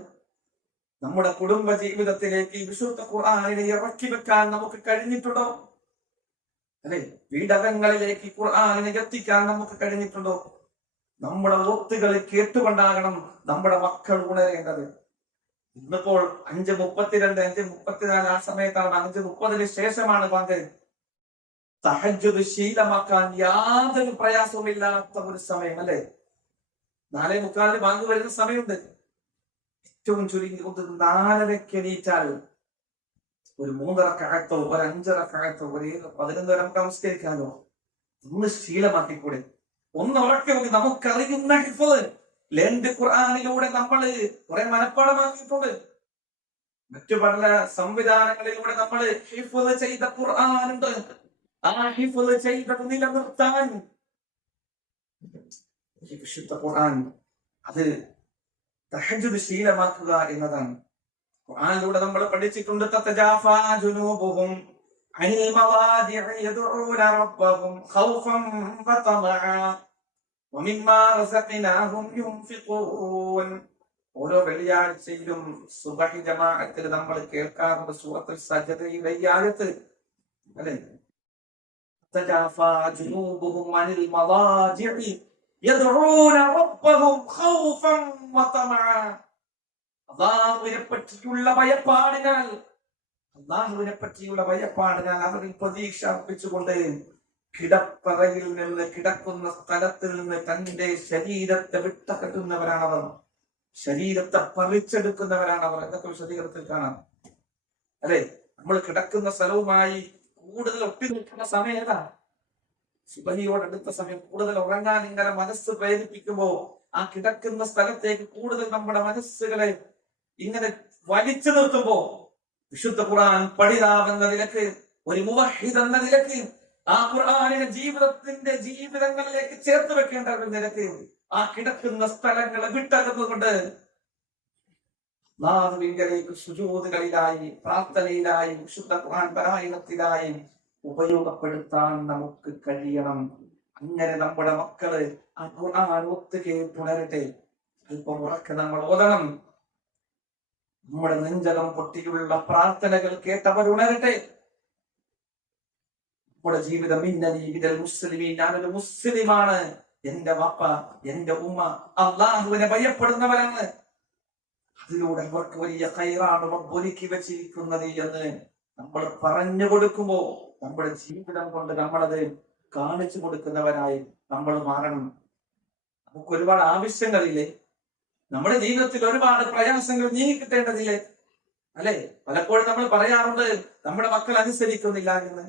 നമ്മുടെ കുടുംബ ജീവിതത്തിലേക്ക് വിശുദ്ധ ഖുർആനിനെ ഇറക്കി വെക്കാൻ നമുക്ക് കഴിഞ്ഞിട്ടുണ്ടോ? അല്ലെ, വീടകങ്ങളിലേക്ക് ഖുർആനിനെ എത്തിക്കാൻ നമുക്ക് കഴിഞ്ഞിട്ടുണ്ടോ? നമ്മുടെ ഒത്തുകൾ കേട്ടുകൊണ്ടാകണം നമ്മുടെ മക്കൾ ഉണരേണ്ടത്. ഇന്നിപ്പോൾ 5:32, 5:34 ആ സമയത്താണ്, 5:30 ശേഷമാണ് ബാങ്ക്. തഹജ്ജുദ് ശീലമാക്കാൻ യാതൊരു പ്രയാസവുമില്ലാത്ത ഒരു സമയം, അല്ലെ? 4:45 ബാങ്ക് വരുന്ന സമയമുണ്ട്. ഏറ്റവും ചുരുങ്ങി 4:30 എണീറ്റാൽ ഒരു 3 റക്അത്തോ ഒരു 5 റക്അത്തോ ഒരു 11 റക്അത്ത് നമസ്കരിക്കാനോ ഒന്ന് ശീലമാക്കിക്കൂടെ? ഒന്ന് ഉറക്കെ നമുക്കറിയുന്ന ഹിഫ്ള് ലെൻഡ് ഖുർആനിലൂടെ നമ്മൾ കുറെ മനഃപ്പാടമാക്കിയിട്ടുണ്ട്. മറ്റു പല സംവിധാനങ്ങളിലൂടെ നമ്മൾ ഹിഫ്ള് ചെയ്ത ഖുർആനുണ്ട്. ആ ഹിഫ്ള് ചെയ്തത് നിലനിർത്താൻ ഈ വിശുദ്ധ ഖുർആൻ, അത് തഹജ്ജുദ് ശീലമാക്കുക എന്നതാണ്. ഖുർആനിലൂടെ നമ്മൾ പഠിച്ചിട്ടുണ്ട്, തതജാഫാ ജുനൂബുഹും അനിൽ മവാദിഇ യദ്ഊന റബ്ബഹും ഖൗഫൻ വതമഅ വമിമ്മാ റസഖ്നാഹും യുൻഫിഖൂൻ. ഓരോ വെള്ളിയാഴ്ചയിലും സുബഹി ജമാഅത്തിൽ നമ്മൾ കേൾക്കാറുണ്ട് സൂറത്തുൽ സജ്ദയുടെ ഈ ആയത്ത്, അല്ലേ? തതജാഫാ ജുനൂബുഹും അനിൽ മവാദിഇ യദ്ഊന റബ്ബഹും ഖൗഫൻ വതമഅ. അല്ലാഹുവിനെ പറ്റിയുള്ള ഭയപ്പാടിനാൽ, അല്ലാഹുവിനെ പറ്റിയുള്ള ഭയപ്പാടിനാൽ അവരിൽ പ്രതീക്ഷ അർപ്പിച്ചുകൊണ്ട് കിടപ്പറയിൽ നിന്ന്, കിടക്കുന്ന സ്ഥലത്തിൽ നിന്ന് തന്റെ ശരീരത്തെ വിട്ടകറ്റുന്നവരാണവർ, ശരീരത്തെ പറിച്ചെടുക്കുന്നവരാണവർ. എന്നൊക്കെ വിശദീകരണത്തിൽ കാണാം, അല്ലെ? നമ്മൾ കിടക്കുന്ന സ്ഥലവുമായി കൂടുതൽ ഒട്ടി നിൽക്കുന്ന സമയം ഏതാ? സുബഹിയോടടുത്ത സമയം. കൂടുതൽ ഉറങ്ങാൻ ഇങ്ങനെ മനസ്സ് പ്രേരിപ്പിക്കുമ്പോ ആ കിടക്കുന്ന സ്ഥലത്തേക്ക് കൂടുതൽ നമ്മുടെ മനസ്സുകളെ ഇങ്ങനെ വലിച്ചു നിർത്തുമ്പോ വിശുദ്ധ ഖുർആൻ പഠിതാവെന്ന നിലക്ക്, ഒരു മുവഹിദ് എന്ന നിലക്ക്, ആ ഖുർആനിനെ ജീവിതങ്ങളിലേക്ക് ചേർത്ത് വെക്കേണ്ട ഒരു നിലക്ക് ആ കിടക്കുന്ന സ്ഥലങ്ങളെ വിട്ടകന്നുകൊണ്ട് അല്ലാഹുവിങ്കലേക്ക് സുജൂദുകളിലായി, പ്രാർത്ഥനയിലായി, വിശുദ്ധ ഖുർആൻ പാരായണത്തിലായി ഉപയോഗപ്പെടുത്താൻ നമുക്ക് കഴിയണം. അങ്ങനെ നമ്മുടെ മക്കള് ആ ഖുർആൻ ഒത്തുകേട്ടുണരട്ടെ. അല്പം ഉറക്കെ നമ്മൾ ഓതണം. നമ്മുടെ നെഞ്ചകം പൊട്ടിയുള്ള പ്രാർത്ഥനകൾ കേട്ടവരുണരട്ടെ. നമ്മുടെ ജീവിതം മുസ്ലിമീൻ, ഞാനൊരു മുസ്ലിമാണ്, എന്റെ വാപ്പ എന്റെ ഉമ്മ അള്ളാഹുവിനെ ഭയപ്പെടുന്നവരാണ്, അതിലൂടെ അവർക്ക് വലിയ ഖൈറാണ് റബ്ബ് ഒരുക്കി വെച്ചിരിക്കുന്നത് എന്ന് നമ്മൾ പറഞ്ഞു കൊടുക്കുമ്പോ നമ്മുടെ ജീവിതം കൊണ്ട് നമ്മളത് കാണിച്ചു കൊടുക്കുന്നവരായി നമ്മൾ മാറണം. നമുക്ക് ഒരുപാട് ആവശ്യങ്ങളില്ലേ? നമ്മുടെ ജീവിതത്തിൽ ഒരുപാട് പ്രയാസങ്ങൾ നീങ്ങിക്കിട്ടേണ്ടതില്ലേ? അല്ലെ? പലപ്പോഴും നമ്മൾ പറയാറുണ്ട് നമ്മുടെ മക്കൾ അനുസരിക്കുന്നില്ല എന്ന്.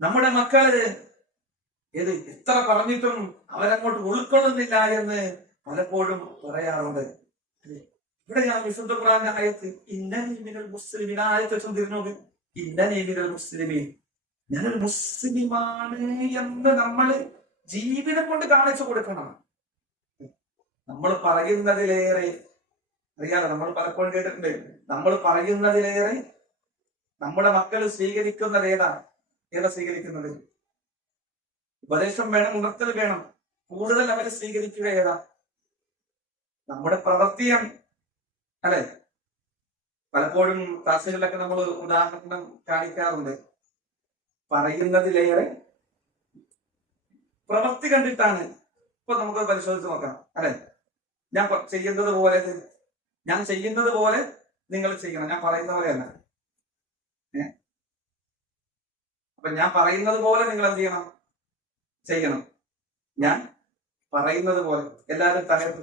നമ്മുടെ മക്കള് എത്ര പറഞ്ഞിട്ടും അവരങ്ങോട്ട് ഉൾക്കൊള്ളുന്നില്ല എന്ന് പലപ്പോഴും പറയാറുണ്ട്. ഇവിടെ ഞാൻ വിശുദ്ധ ഖുർആന്റെ ആയത്ത് ഇന്നനി മിനൽ മുസ്ലിമീൻ ആയത്ത് തിരിഞ്ഞോക്ക്. ഇന്നനി മിനൽ മുസ്ലിമീൻ, ഞാനൊരു മുസ്ലിമാണ് എന്ന് നമ്മൾ ജീവിതം കൊണ്ട് കാണിച്ചു കൊടുക്കണം. നമ്മൾ പറയുന്നതിലേറെ, അറിയാലോ, നമ്മൾ പലപ്പോഴും കേട്ടിട്ടുണ്ട്, നമ്മൾ പറയുന്നതിലേറെ നമ്മുടെ മക്കൾ സ്വീകരിക്കുന്നത് ഏതാ സ്വീകരിക്കുന്നത്? ഉപദേശം വേണം, ഉണർത്തൽ വേണം. കൂടുതൽ അവരെ സ്വീകരിക്കുക ഏതാ? നമ്മുടെ പ്രവൃത്തിയാണ്, അല്ലെ? പലപ്പോഴും ക്ലാസ്സുകളിലൊക്കെ നമ്മൾ ഉദാഹരണം കാണിക്കാറുണ്ട്. പറയുന്നതിലേറെ പ്രവൃത്തി കണ്ടിട്ടാണ്. ഇപ്പൊ നമുക്ക് പരിശോധിച്ച് നോക്കാം, അല്ലെ? ഞാൻ ചെയ്യുന്നത് പോലെ നിങ്ങൾ ചെയ്യണം, ഞാൻ പറയുന്ന പോലെയല്ല. അപ്പൊ ഞാൻ പറയുന്നത് പോലെ നിങ്ങൾ എന്ത് ചെയ്യണം. ഞാൻ പറയുന്നത് പോലെ. എല്ലാവരും തലയത്ത്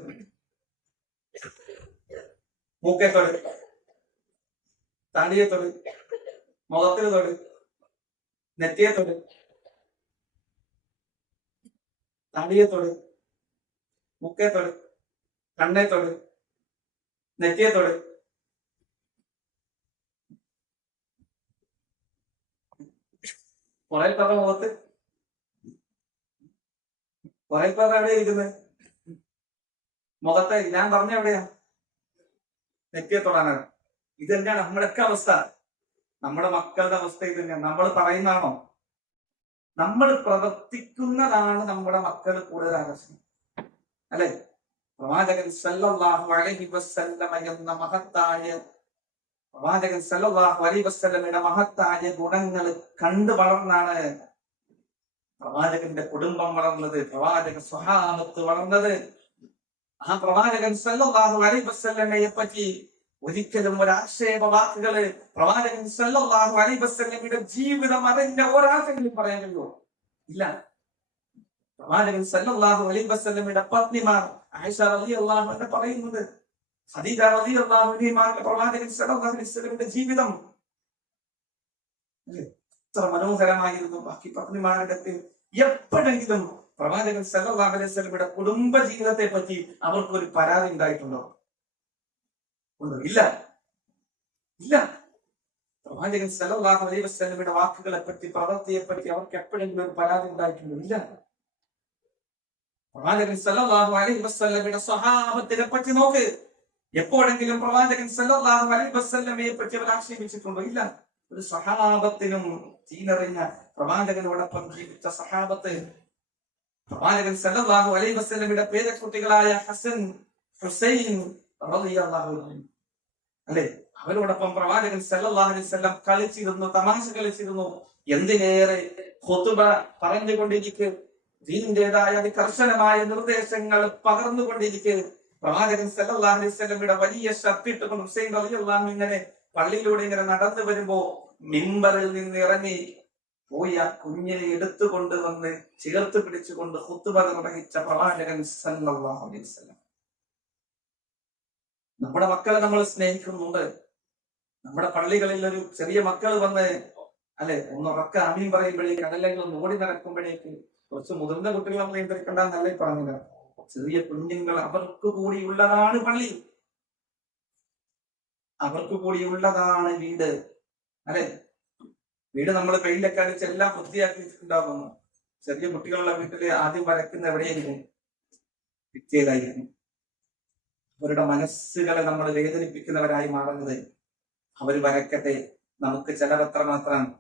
മൂക്കെ തൊട്, താടിയെ തൊട്, മുഖത്തിന് തൊട്, നെറ്റിയെ തൊട്, താടിയെ തൊട്, മൂക്കെ തൊട്, കണ്ണെ തൊട്, നെറ്റിയെ തൊട്. കുറെ പേരുടെ മുഖത്ത്, കുറെ പേർ എവിടെ ഇരിക്കുന്നത്? മുഖത്തെ ഞാൻ പറഞ്ഞ എവിടെയാ? നെറ്റിയെ തൊടാനാണ്. ഇത് തന്നെയാണ് നമ്മുടെയൊക്കെ അവസ്ഥ, നമ്മുടെ മക്കളുടെ അവസ്ഥ ഇത് തന്നെയാണ്. നമ്മൾ പറയുന്നതാണോ? നമ്മൾ പ്രവർത്തിക്കുന്നതാണ് നമ്മുടെ മക്കൾ കൂടുതൽ ആകർഷണം, അല്ലെ? പ്രവാചകൻ സല്ലല്ലാഹു അലൈഹി വസല്ലമ എന്ന പ്രവാചകൻ സല്ലല്ലാഹു അലൈഹി വസല്ലമയുടെ മഹത്തായ ഗുണങ്ങൾ കണ്ടു വളർന്നാണ് പ്രവാചകന്റെ കുടുംബം വളർന്നത്, പ്രവാചക സ്വഹാബത്ത് വളർന്നത്. ആ പ്രവാചകൻ സല്ലല്ലാഹു അലൈഹി വസല്ലമയെ പറ്റി ഒരിക്കലും ഒരാക്ഷേപ വാക്കുകള് പ്രവാചകൻ സല്ലല്ലാഹു അലൈഹി വസല്ലമയുടെ ജീവിതം അറിഞ്ഞ ഒരാൾക്കെങ്കിലും പറയാൻ കഴിയുമോ? ഇല്ല. പ്രവാചകൻ സല്ലല്ലാഹു അലൈഹി വസല്ലമയുടെ പത്നിമാർ ആയിഷ റളിയല്ലാഹു അൻഹ പറയുന്നത്, ഖദീജ റളിയല്ലാഹു അൻഹ പ്രവാചകൻ സല്ലല്ലാഹു അലൈഹി വസല്ലമയുടെ ജീവിതം എത്ര മനോഹരമായിരുന്നു. ബാക്കി പത്നിമാരുടെ എപ്പോഴെങ്കിലും പ്രവാചകൻ സല്ലല്ലാഹു അലൈഹി വസല്ലമയുടെ കുടുംബ ജീവിതത്തെ പറ്റി അവർക്കൊരു പരാതി ഉണ്ടായിട്ടുണ്ടോ? ഉണ്ടോ? ഇല്ല, ഇല്ല. പ്രവാചകൻ സല്ലല്ലാഹു അലൈഹി വസല്ലമയുടെ വാക്കുകളെ പറ്റി, പ്രവൃത്തിയെ പറ്റി അവർക്ക് എപ്പോഴെങ്കിലും ഒരു പരാതി ഉണ്ടായിട്ടുണ്ടോ? ഇല്ല. പ്രവാചകൻ സല്ലല്ലാഹു അലൈഹി വസല്ലമയുടെ സ്വഹാബത്തിനെ പറ്റി നോക്ക്. എപ്പോഴെങ്കിലും പ്രവാചകൻ സല്ലല്ലാഹു അലൈഹി വസല്ലമയെ പറ്റി അവർ ആക്ഷേപിച്ചിട്ടുണ്ടോ? ഇല്ല. ഒരു സഹാബത്തിനും ചീനറിഞ്ഞ പ്രവാചകനോടൊപ്പം ജീവിച്ച സഹാബത്ത്, പ്രവാചകൻ സല്ലല്ലാഹു അലൈഹി വസല്ലമയുടെ പേരക്കുട്ടികളായ ഹസൻ, ഹുസൈൻ റളിയല്ലാഹു അൻഹു, അല്ലെ? അവരോടൊപ്പം പ്രവാചകൻ സല്ലല്ലാഹു അലൈഹി വസല്ലം കളിച്ചിരുന്നു, തമാശ കളിച്ചിരുന്നു. എന്തിനേറെ ഖുതുബ പറഞ്ഞുകൊണ്ടിരിക്കെ, ദീനിന്റേതായ കർശനമായ നിർദ്ദേശങ്ങൾ പകർന്നുകൊണ്ടിരിക്കെ, പ്രവാചകൻ സല്ലല്ലാഹു അലൈഹി വസല്ലമയുടെ വലിയ ഷർട്ടിട്ടുകൊണ്ട് ഹുസൈൻ റളിയല്ലാഹു അൻഹു ഇങ്ങനെ പള്ളിയിലൂടെ ഇങ്ങനെ നടന്നു വരുമ്പോ മിമ്പറിൽ നിന്ന് ഇറങ്ങി പോയി ആ കുഞ്ഞിനെ എടുത്തുകൊണ്ടുവന്ന് ചേർത്ത് പിടിച്ചുകൊണ്ട് ഖുതുബ നിർവഹിച്ച പ്രവാചകൻ സല്ലല്ലാഹു അലൈഹി വസല്ലം. നമ്മുടെ മക്കളെ നമ്മൾ സ്നേഹിക്കുന്നുണ്ട്. നമ്മുടെ പള്ളികളിൽ ഒരു ചെറിയ മക്കൾ വന്ന്, അല്ലെ, ഒന്നുറക്ക ആമീൻ പറയുമ്പോഴേക്ക്, അതല്ലെങ്കിൽ ഒന്ന് ഓടി നടക്കുമ്പോഴേക്ക്, കുറച്ച് മുതിർന്ന കുട്ടികൾ നമ്മൾ നിയന്ത്രിക്കണ്ടെന്നല്ലേ പറഞ്ഞില്ല. ചെറിയ കുഞ്ഞുങ്ങൾ, അവർക്ക് കൂടിയുള്ളതാണ് പള്ളി, അവർക്ക് കൂടിയുള്ളതാണ് വീട്, അല്ലെ? വീട് നമ്മൾ പെയിന്റൊക്കെ അടിച്ച് എല്ലാം വൃത്തിയാക്കിയിട്ടുണ്ടാകുന്നു. ചെറിയ കുട്ടികളുടെ വീട്ടില് ആദ്യം വരയ്ക്കുന്ന എവിടെയായിരുന്നു? ഭിത്തിയിലായിരുന്നു. അവരുടെ മനസ്സുകളെ നമ്മൾ വേദനിപ്പിക്കുന്നവരായി മാറുന്നത്. അവർ വരക്കട്ടെ, നമുക്ക് ചെലവെത്ര മാത്രമാണ്.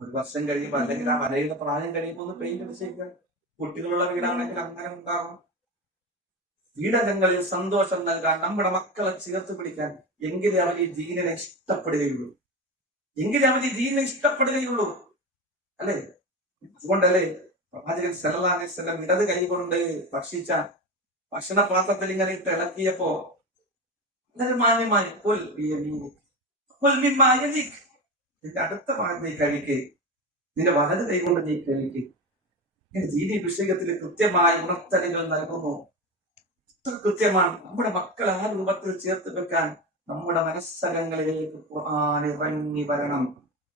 ഒരു വർഷം കഴിയുമ്പോൾ, അല്ലെങ്കിൽ ആ വരയുടെ പ്രായം കഴിയുമ്പോൾ ഒന്ന് പെയിന്റ് അടിച്ചേക്കുക. കുട്ടികളുള്ള വീടാണെങ്കിൽ അങ്ങനെ ഉണ്ടാകും. വീടകങ്ങളിൽ സന്തോഷം നൽകാൻ, നമ്മുടെ മക്കളെ ചേർത്ത് പിടിക്കാൻ, എങ്കിലേ അവർ ഈ ദീനിനെ ഇഷ്ടപ്പെടുകയുള്ളൂ, അല്ലെ? അതുകൊണ്ടല്ലേ പ്രവാചകൻ സല്ലല്ലാഹു അലൈഹി വസല്ലം ഇടത് കൈ കൊണ്ട് ഭക്ഷിച്ച ഭക്ഷണപാത്രത്തിൽ ഇങ്ങനെ ഇട്ട് ഇളക്കിയപ്പോ മാന്യമായി നിന്റെ അടുത്ത ഭാഗത്ത് നീ കഴിക്ക്, നിന്റെ വലത് കൈ കൊണ്ട് നീ കഴിക്ക്. ഇങ്ങനെ ദീനി വിഷയത്തിൽ കൃത്യമായ ഉണർത്തലുകൾ നൽകുന്നു. കൃത്യമാണ്. നമ്മുടെ മക്കളെ ആ രൂപത്തിൽ ചേർത്ത് വെക്കാൻ നമ്മുടെ മനസ്സകങ്ങളിലേക്ക് ഖുർആൻ ഇറങ്ങി വരണം.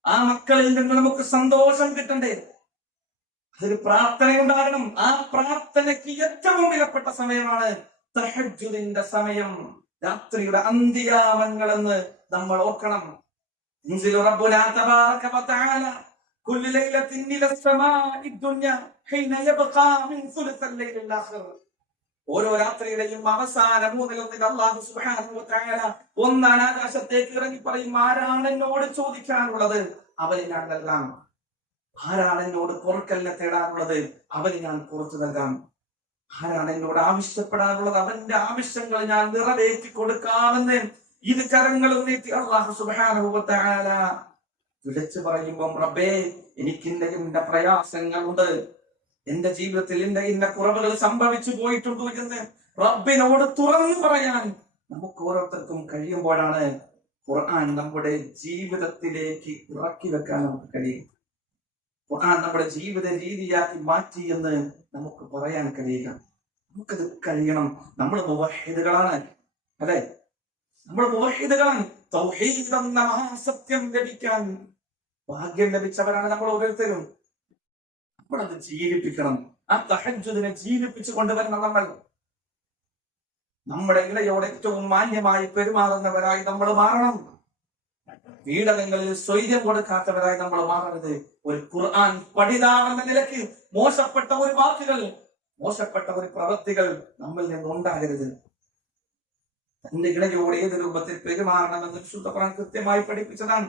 ആ മക്കളിൽ നിന്ന് നമുക്ക് സന്തോഷം കിട്ടണ്ടേ? അതൊരു പ്രാർത്ഥന ഉണ്ടാകണം. ആ പ്രാർത്ഥനയ്ക്ക് ഏറ്റവും വിലപ്പെട്ട സമയമാണ് തഹജ്ജുദിന്റെ സമയം, രാത്രിയുടെ അന്ത്യയാമങ്ങളെന്ന് നമ്മൾ ഓർക്കണം. റബ്ബുനാ തബാറക വതആല കുല്ലു ലൈലത്തിൻ ഇല സമാഇ ദുനിയ ഹീന യബ്ഖാ മിൻ സുൽസൽ ലൈലിൽ ആഖിർ. ഓരോ രാത്രിയുടെയും അവസാന മൂന്നിലൊന്നിൽ അല്ലാഹു സുബ്ഹാനഹു വ തആല ഒന്നാം ആകാശത്തേക്ക് ഇറങ്ങി പറയും, ആരാണ് എന്നോട് ചോദിക്കാനുള്ളത്? അവന് ഞാൻ നൽകാം. ആരാണ് എന്നോട് പൊറുക്കലിനെ തേടാനുള്ളത്? അവന് ഞാൻ പുറത്തു നൽകാം. ആരാണ് എന്നോട് ആവശ്യപ്പെടാനുള്ളത്? അവന്റെ ആവശ്യങ്ങൾ ഞാൻ നിറവേറ്റി കൊടുക്കാമെന്ന് ഇത് കരങ്ങളും നീട്ടി അല്ലാഹു സുബ്ഹാനഹു വ തആല വിളിച്ചു പറയുമ്പോൾ, റബ്ബേ, എനിക്ക് ഇന്ന പ്രയാസങ്ങളുണ്ട്, എന്റെ ജീവിതത്തിൽ ഇന്ന കുറവുകൾ സംഭവിച്ചു പോയിട്ടുണ്ടോ എന്ന് റബ്ബിനോട് തുറന്നു പറയാൻ നമുക്ക് ഓരോരുത്തർക്കും കഴിയുമ്പോഴാണ് ഖുർആൻ നമ്മുടെ ജീവിതത്തിലേക്ക് ഇറക്കി വെക്കാൻ നമുക്ക് കഴിയും. ഖുർആൻ നമ്മുടെ ജീവിത രീതിയാക്കി മാറ്റി എന്ന് നമുക്ക് പറയാൻ കഴിയുക. നമുക്കത് കഴിയണം. നമ്മൾ മുവഹ്ഹിദുകളാണ്, അല്ലെ? നമ്മൾ മുവഹ്ഹിദുകളാണ്. തൗഹീദ് എന്ന മഹാസത്യം ലഭിക്കാൻ ഭാഗ്യം ലഭിച്ചവരാണ് നമ്മൾ ഓരോരുത്തരും. നമ്മളത് ജീവിപ്പിക്കണം. ആ തഹജ്ജുദിനെ ജീവിപ്പിച്ചു കൊണ്ടുവരണം. നമ്മുടെ ഇടയോട് ഏറ്റവും മാന്യമായി പെരുമാറുന്നവരായി നമ്മൾ മാറണം. പീഡനങ്ങളിൽ സ്വൈര്യം കൊടുക്കാത്തവരായി നമ്മൾ മാറരുത്. ഒരു ഖുർആൻ പഠിതാവെന്ന നിലയ്ക്ക് മോശപ്പെട്ട ഒരു വാക്കുകൾ, മോശപ്പെട്ട ഒരു പ്രവൃത്തികൾ നമ്മിൽ നിന്നുണ്ടാകരുത്. തന്റെ ഇടയോട് ഏത് രൂപത്തിൽ പെരുമാറണമെന്ന് വിശുദ്ധ ഖുർആൻ കൃത്യമായി പഠിപ്പിച്ചതാണ്.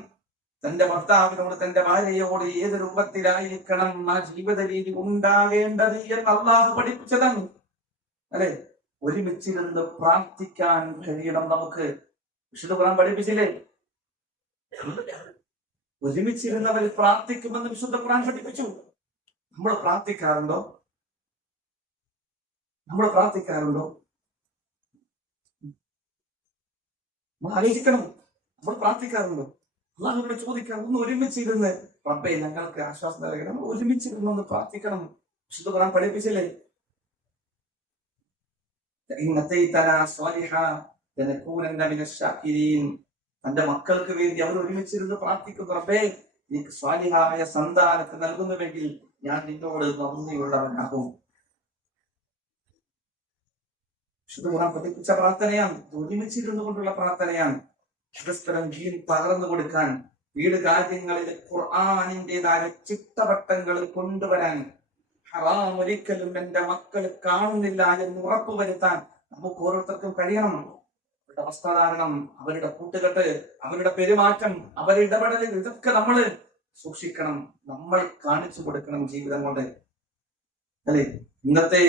തന്റെ ഭർത്താവിനോട്, തന്റെ ഭാര്യയോട് ഏത് രൂപത്തിലായിരിക്കണം ആ ജീവിത രീതി ഉണ്ടാകേണ്ടത് എന്ന് അല്ലാഹു പഠിപ്പിച്ചതാണ്, അല്ലെ? ഒരുമിച്ചിരുന്ന് പ്രാർത്ഥിക്കാൻ കഴിയണം നമുക്ക്. വിശുദ്ധ ഖുർആൻ പഠിപ്പിച്ചില്ലേ? ഒരുമിച്ചിരുന്നവർ പ്രാർത്ഥിക്കുമെന്ന് വിശുദ്ധ ഖുർആൻ പഠിപ്പിച്ചു. നമ്മൾ പ്രാർത്ഥിക്കാറുണ്ടോ? നമ്മൾ പ്രാർത്ഥിക്കാറുണ്ടോ? നമ്മൾ ആലോചിക്കണം. നമ്മൾ പ്രാർത്ഥിക്കാറുണ്ടോ? അല്ലാഹുവിനോട് ചോദിക്കണം. ഒന്ന് ഒരുമിച്ചിരുന്ന്, റബ്ബേ ഞങ്ങൾക്ക് ആശ്വാസം നൽകണം, ഒരുമിച്ചിരുന്ന് ഒന്ന് പ്രാർത്ഥിക്കണം. വിശുദ്ധ ഖുർആൻ പഠിപ്പിച്ചില്ലേ? തന്റെ മക്കൾക്ക് വേണ്ടി അവർ ഒരുമിച്ചിരുന്ന് പ്രാർത്ഥിക്കുന്നു. റബ്ബേ, എനിക്ക് സ്വാലിഹായ സന്താനത്തെ നൽകുന്നുവെങ്കിൽ ഞാൻ നിന്നോട് നന്ദിയുള്ളവനാകും. വിശുദ്ധ ഖുർആൻ പഠിപ്പിച്ച പ്രാർത്ഥനയാണ്, ഒരുമിച്ചിരുന്നു കൊണ്ടുള്ള പ്രാർത്ഥനയാണ്. പരസ്പരം ദീൻ പകർന്നു കൊടുക്കാൻ, വീട് കാര്യങ്ങളിൽ ഖുർആനിന്റേതായ ചിട്ടവട്ടങ്ങൾ കൊണ്ടുവരാൻ, ഹറാം ഒരിക്കലും എന്റെ മക്കൾ കാണുന്നില്ല എന്ന് ഉറപ്പുവരുത്താൻ നമുക്ക് ഓരോരുത്തർക്കും കഴിയണം. അവരുടെ വസ്ത്രധാരണം, അവരുടെ കൂട്ടുകെട്ട്, അവരുടെ പെരുമാറ്റം, അവരുടെ ഇടപെടലുകൾ, ഇതൊക്കെ നമ്മൾ സൂക്ഷിക്കണം. നമ്മൾ കാണിച്ചു കൊടുക്കണം ജീവിതം കൊണ്ട്, അല്ലെ? ഇന്നത്തെ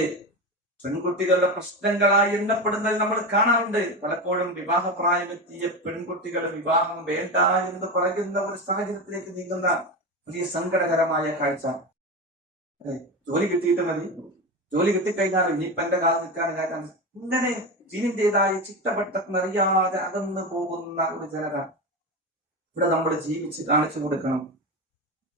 പെൺകുട്ടികളുടെ പ്രശ്നങ്ങളായി എണ്ണപ്പെടുന്നത് നമ്മൾ കാണാറുണ്ട്. പലപ്പോഴും വിവാഹപ്രായമെത്തിയ പെൺകുട്ടികൾ വിവാഹം വേണ്ട എന്ന് പറയുന്ന ഒരു സാഹചര്യത്തിലേക്ക് നീങ്ങുന്ന വലിയ സങ്കടകരമായ കാഴ്ച. ജോലി കിട്ടിയിട്ട് മതി, ജോലി കിട്ടിക്കഴിഞ്ഞാൽ ഇനിയിപ്പം എന്റെ കാലം നിൽക്കാനില്ലാക്കാൻ, ഇങ്ങനെ ജീവന്റേതായ ചിട്ടവട്ടത്തിനറിയാതെ അകന്നു പോകുന്ന ഒരു ജനത ഇവിടെ നമ്മൾ ജീവിച്ച് കാണിച്ചു കൊടുക്കണം.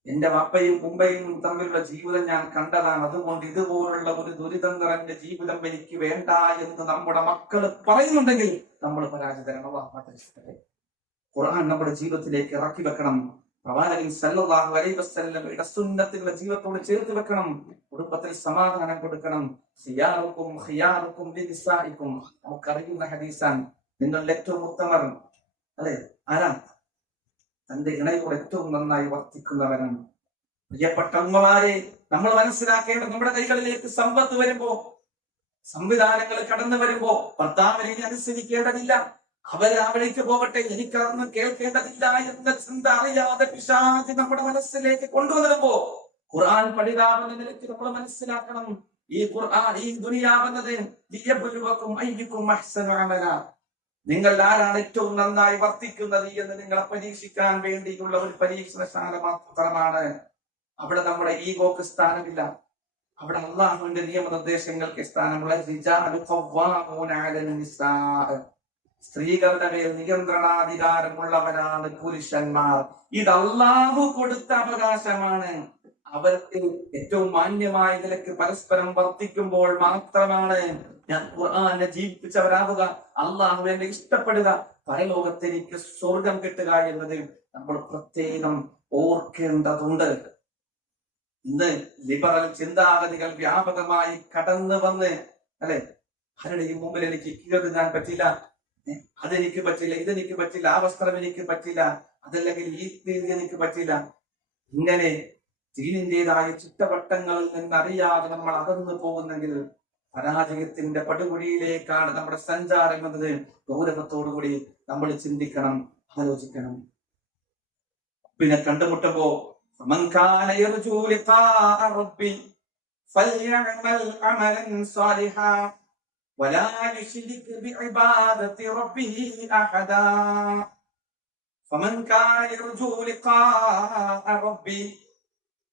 എന്റെ വാപ്പയും ഉമ്മയും തമ്മിലുള്ള ജീവിതം ഞാൻ കണ്ടതാണ്, അതുകൊണ്ട് ഇതുപോലുള്ള ഒരു ദുരിതം നിറഞ്ഞ ജീവിതം എനിക്ക് വേണ്ട എന്ന് നമ്മുടെ മക്കൾ പറയുന്നുണ്ടെങ്കിൽ നമ്മൾ പരാജിതരാണ്. ഖുർആൻ നമ്മുടെ ജീവിതത്തിലേക്ക് ഇറക്കി വെക്കണം. പ്രവാചകൻ സല്ലല്ലാഹു അലൈഹി വസല്ലമയുടെ സുന്നത്തുകളെ ജീവിതത്തോട് ചേർത്ത് വെക്കണം. കുടുംബത്തിൽ സമാധാനം കൊടുക്കണം. ഖിയാറുക്കും ഖിയാറുക്കും ലിനിസാഇക്കും, നമുക്കറിയുന്ന ഹദീസാണ്. നിങ്ങളിൽ ഏറ്റവും ഉത്തമർ, അല്ലെ, ആരാ? തന്റെ ഇണയോട് ഏറ്റവും നന്നായി വർത്തിക്കുന്നവരാണ്. പ്രിയപ്പെട്ട ഉമ്മമാരെ, നമ്മൾ മനസ്സിലാക്കേണ്ടത്, നമ്മുടെ കൈകളിലേക്ക് സമ്പത്ത് വരുമ്പോ, സംവിധാനങ്ങൾ കടന്നു വരുമ്പോ ഭർത്താവിനെ അനുസരിക്കേണ്ടതില്ല, അവര് അവിടേക്ക് പോകട്ടെ, എനിക്കതൊന്നും കേൾക്കേണ്ടതില്ല എന്ന ചിന്ത അറിയാതെ പിശാച് നമ്മുടെ മനസ്സിലേക്ക് കൊണ്ടുവരുമ്പോ ഖുർആൻ പഠിതാവെന്ന നിലയ്ക്ക് നമ്മൾ മനസ്സിലാക്കണം, ഈ ഖുർആൻ, ഈ ദുനിയാവെന്നത് നിങ്ങൾ ആരാണ് ഏറ്റവും നന്നായി വർത്തിക്കുന്നത് എന്ന് നിങ്ങളെ പരീക്ഷിക്കാൻ വേണ്ടിയുള്ള ഒരു പരീക്ഷണശാല മാത്രമാണ്. അവിടെ നമ്മുടെ ഈഗോക്ക് സ്ഥാനമില്ല. അവിടെ അല്ലാഹുവിന്റെ നിയമനിർദ്ദേശങ്ങൾക്ക് സ്ഥാനമുള്ള സ്ത്രീകളുടെ മേൽ നിയന്ത്രണാധികാരമുള്ളവരാണ് പുരുഷന്മാർ. ഇത് അല്ലാഹു കൊടുത്ത അവകാശമാണ്. അവർക്ക് ഏറ്റവും മാന്യമായ നിലയ്ക്ക് പരസ്പരം വർത്തിക്കുമ്പോൾ മാത്രമാണ് ഞാൻ ഖുർആനെ ജീവിപ്പിച്ചവരാവുക, അല്ലാഹുവിനെ ഇഷ്ടപ്പെടുക, പരലോകത്തിലേക്ക് സ്വർഗം കിട്ടുക എന്നത് നമ്മൾ പ്രത്യേകം ഓർക്കേണ്ടതുണ്ട്. ഇന്ന് ലിബറൽ ചിന്താഗതികൾ വ്യാപകമായി കടന്നു വന്ന്, അല്ലെ, ആരുടെയും മുമ്പിൽ എനിക്ക് കീഴൊതുങ്ങാൻ പറ്റില്ല, അതെനിക്ക് പറ്റില്ല, ഇതെനിക്ക് പറ്റില്ല, ആ വസ്ത്രം എനിക്ക് പറ്റില്ല, അതല്ലെങ്കിൽ ഈ രീതി എനിക്ക് പറ്റില്ല, ഇങ്ങനെ ദീനിന്റേതായ ചുറ്റവട്ടങ്ങളിൽ നിന്നറിയാതെ നമ്മൾ അകന്നു പോകുന്നെങ്കിൽ പരാജയത്തിന്റെ പടുകുഴിയിലേക്കാണ് നമ്മുടെ സഞ്ചാരം എന്നത് ഗൗരവത്തോടുകൂടി നമ്മൾ ചിന്തിക്കണം, ആലോചിക്കണം. പിന്നെ കണ്ടുമുട്ടുമ്പോ ولا يشرك بعبادة ربه أحدا فمن كان يرجو لقاء ربه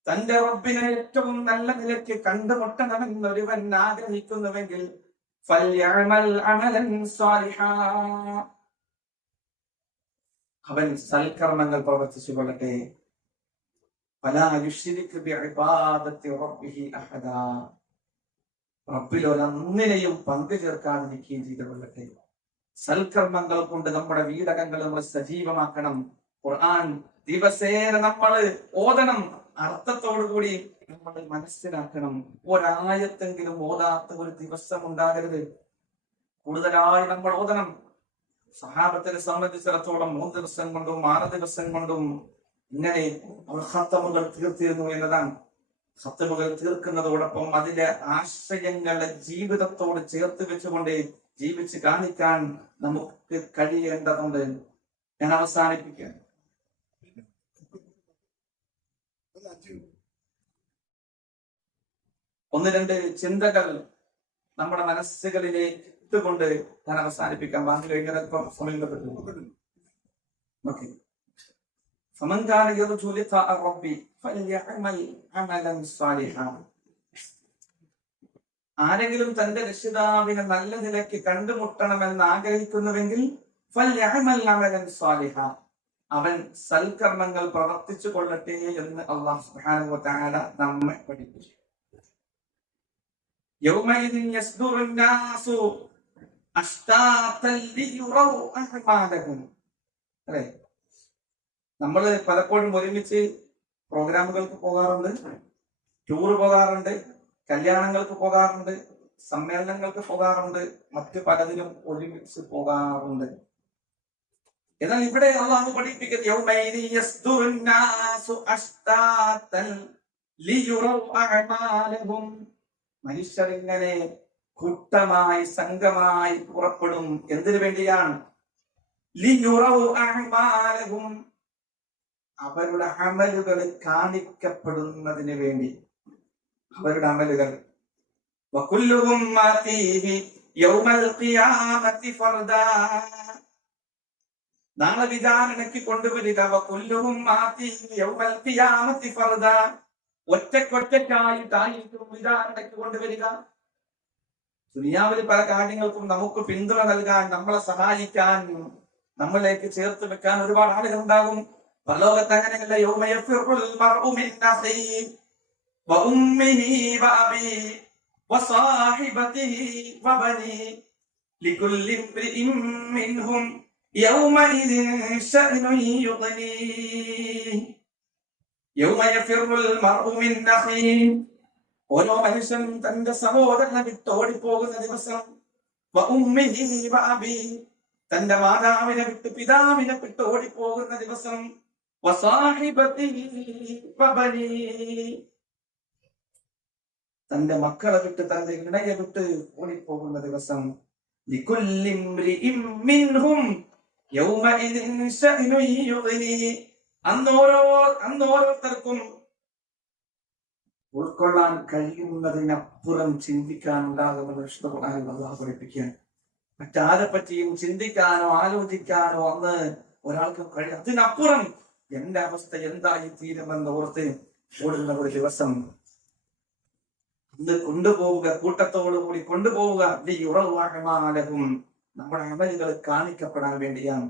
തന്റെ റബ്ബിനെ ഏറ്റവും നല്ല നിലയ്ക്ക് കണ്ടുമുട്ടണമെന്ന് ഒരുവൻ ആഗ്രഹിക്കുന്നുവെങ്കിൽ അവൻ സൽക്കർമ്മങ്ങൾ പ്രവർത്തിച്ചു കൊള്ളട്ടെ. റബ്ബിൽ ഒരൊന്നിനെയും പങ്കു ചേർക്കാതിരിക്കുകയും ചെയ്തു കൊള്ളട്ടെ. സൽക്കർമ്മങ്ങൾ കൊണ്ട് നമ്മുടെ വീടകങ്ങൾ നമ്മൾ സജീവമാക്കണം. ഖുർആൻ ദിവസേന നമ്മൾ ഓതണം, അർത്ഥത്തോടുകൂടി നമ്മൾ മനസ്സിലാക്കണം. ഒരായത്തെങ്കിലും ഓതാത്ത ഒരു ദിവസം ഉണ്ടാകരുത്. കൂടുതലായി നമ്മൾ ഓതണം. സഹാബത്തിനെ സംബന്ധിച്ചിടത്തോളം 3 ദിവസം കൊണ്ടും 6 ദിവസം കൊണ്ടും ഇങ്ങനെ അവർ ഖത്തമുകൾ തീർത്തിരുന്നു എന്നതാണ്. ഖത്തമുകൾ തീർക്കുന്നതോടൊപ്പം അതിന്റെ ആശയങ്ങളെ ജീവിതത്തോട് ചേർത്ത് വെച്ചുകൊണ്ട് ജീവിച്ച് കാണിക്കാൻ നമുക്ക് കഴിയേണ്ടതുണ്ട്. ഞാൻ അവസാനിപ്പിക്കാം. ഒന്ന് രണ്ട് ചിന്തകൾ നമ്മുടെ മനസ്സുകളിലേക്ക് ഇട്ടുകൊണ്ട് ഞാൻ അവസാനിപ്പിക്കാം. ബാക്കി കഴിഞ്ഞാൽ അല്പം സമയം ആരെങ്കിലും തന്റെ രക്ഷിതാവിനെ നല്ല നിലയ്ക്ക് കണ്ടുമുട്ടണമെന്ന് ആഗ്രഹിക്കുന്നുവെങ്കിൽ അവൻ സൽക്കർമ്മങ്ങൾ പ്രവർത്തിച്ചു കൊള്ളട്ടെ എന്ന് അല്ലാഹു സുബ്ഹാനഹു വ തആല നമ്മെ പഠിപ്പിച്ചു. യൗമഇദിൻ യസ്ദുറുൻ നാസു അഷ്താതൻ ലിയുറൗ അഹ്മാലഹും. അല്ലേ, നമ്മൾ പലപ്പോഴും ഒരുമിച്ച് പ്രോഗ്രാമുകൾക്ക് പോകാറുണ്ട്, ടൂർ പോകാറുണ്ട്, കല്യാണങ്ങൾക്ക് പോകാറുണ്ട്, സമ്മേളനങ്ങൾക്ക് പോകാറുണ്ട്, മറ്റു പലതിനും ഒരുമിച്ച് പോകാറുണ്ട്. എന്നാൽ ഇവിടെ അല്ലാഹു പഠിപ്പിക്കുന്നത് യൗമൈദി യസ്ദുറുൻ നാസു അഷ്താതൻ ലിയുറൗ അഅമാലഹും. മനുഷ്യർ ഇങ്ങനെ കൂട്ടമായി സംഘമായി പുറപ്പെടും. എന്തിനു വേണ്ടിയാണ്? ലിയുറൗ അഅമാലഹും, അവരുടെ അമലുകൾ കാണിക്കപ്പെടുന്നതിന് വേണ്ടി. അവരുടെ അമലുകൾ വകുല്ലുഹും ആതീഹി യൗമൽ ഖിയാമത്തി ഫർദാ, നാളെ വിചാരണയ്ക്ക് കൊണ്ടുവരിക. വകുല്ലുഹും ആതീഹി യൗമൽ ഖിയാമത്തി ഫർദാ, ഒറ്റക്കൊറ്റക്കായിട്ടായിരിക്കും വിചാരണയ്ക്ക് കൊണ്ടുവരിക. ദുനിയാവിൽ പല കാര്യങ്ങൾക്കും നമുക്ക് പിന്തുണ നൽകാൻ, നമ്മളെ സഹായിക്കാൻ, നമ്മളിലേക്ക് ചേർത്ത് വെക്കാൻ ഒരുപാട് ആളുകൾ ഉണ്ടാകും. പരലോകത്ത് അങ്ങനെയല്ല. യൗമ യഫിറുൽ മർഉ മിൻ അഖീഹി വഉമ്മിഹി വഅബീഹി വസാഹിബതിഹി വബനീഹി ലികുല്ലി ഇംറിഇൻ മിൻഹും യൗമഇദിൻ ശഅ്നുൻ യുഗ്നീഹി. യൗമ യഫിറുൽ മർഉ മിൻ അഖീഹി, ഓരോ മനുഷ്യനും തന്റെ സഹോദരനെ വിട്ടോടിപ്പോകുന്ന ദിവസം. വഉമ്മിഹി വഅബീഹി, തന്റെ മാതാവിനെ വിട്ട് പിതാവിനെ വിട്ട് ഓടിപ്പോകുന്ന ദിവസം. വസാഹിബതിഹി വബനീഹി, തന്റെ മക്കളെ വിട്ട് തന്റെ ഇണയെ വിട്ട് ഓടിപ്പോകുന്ന ദിവസം. ലികുല്ലി ഇംറിഇൻ മിൻഹും യൗമഇദിൻ ശഅ്നുൻ യുഗ്നീഹി, അന്നോരോരുത്തർക്കും ഉൾക്കൊള്ളാൻ കഴിയുന്നതിനപ്പുറം ചിന്തിക്കാനുണ്ടാകുമെന്ന് വിശുദ്ധ ഖുർആനിൽ അല്ലാഹു പഠിപ്പിക്കുകയാണ്. മറ്റാരെ പറ്റിയും ചിന്തിക്കാനോ ആലോചിക്കാനോ അന്ന് ഒരാൾക്ക് കഴിയും. അതിനപ്പുറം എന്റെ അവസ്ഥ എന്തായി തീരുമെന്ന് ഓർത്ത് ഓടുന്ന ഒരു ദിവസം. അന്ന് കൊണ്ടുപോവുക, കൂട്ടത്തോടുകൂടി കൊണ്ടുപോവുക. ലിയുറവഅമാലഹും, നമ്മുടെ അമലുകൾ കാണിക്കപ്പെടാൻ വേണ്ടിയാണ്.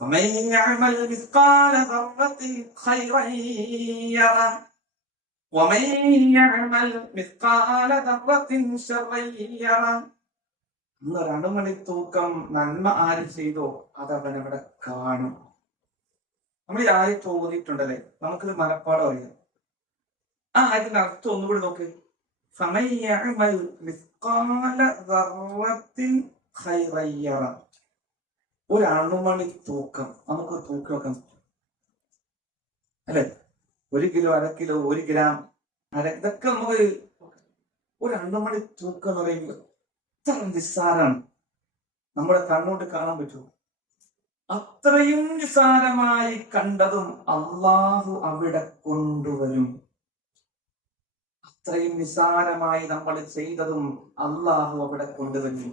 ഫമൻ യഅമൽ മിസ്ഖാല ദർറത്തിൻ ഖൈറൻ യറ വമൻ യഅമൽ മിസ്ഖാല ദർറത്തിൻ ശർറൻ യറ. അന്നൊരണുമണി തൂക്കം നന്മ ആര് ചെയ്തോ അതവൻ അവിടെ കാണും. നമ്മൾ ഈ ആയത്ത് ഓതിയിട്ടുണ്ടല്ലേ, നമുക്കിത് മനപ്പാടം അറിയാം. ആ ആയത്തിന്റെ അർത്ഥം ഒന്നുകൂടി നോക്ക്. ഫമൻ യഅമൽ മിസ്ഖാല ദർറത്തിൻ ഖൈറൻ യറ. ഒരു അണുമണി തൂക്കം, നമുക്ക് തൂക്കി വെക്കാൻ പറ്റും അല്ലെ? 1 കിലോ, 1/2 കിലോ, 1 ഗ്രാം, ഇതൊക്കെ നമുക്ക് ഒരു അണുമണി തൂക്കം എന്ന് പറയുമ്പോൾ അത്ര നിസ്സാരാണ്. നമ്മുടെ കണ്ണുകൊണ്ട് കാണാൻ പറ്റുമോ? അത്രയും നിസ്സാരമായി കണ്ടതും അള്ളാഹു അവിടെ കൊണ്ടുവരും. ഇത്രയും നിസാരമായി നമ്മൾ ചെയ്തതും അള്ളാഹു അവിടെ കൊണ്ടുവന്നു.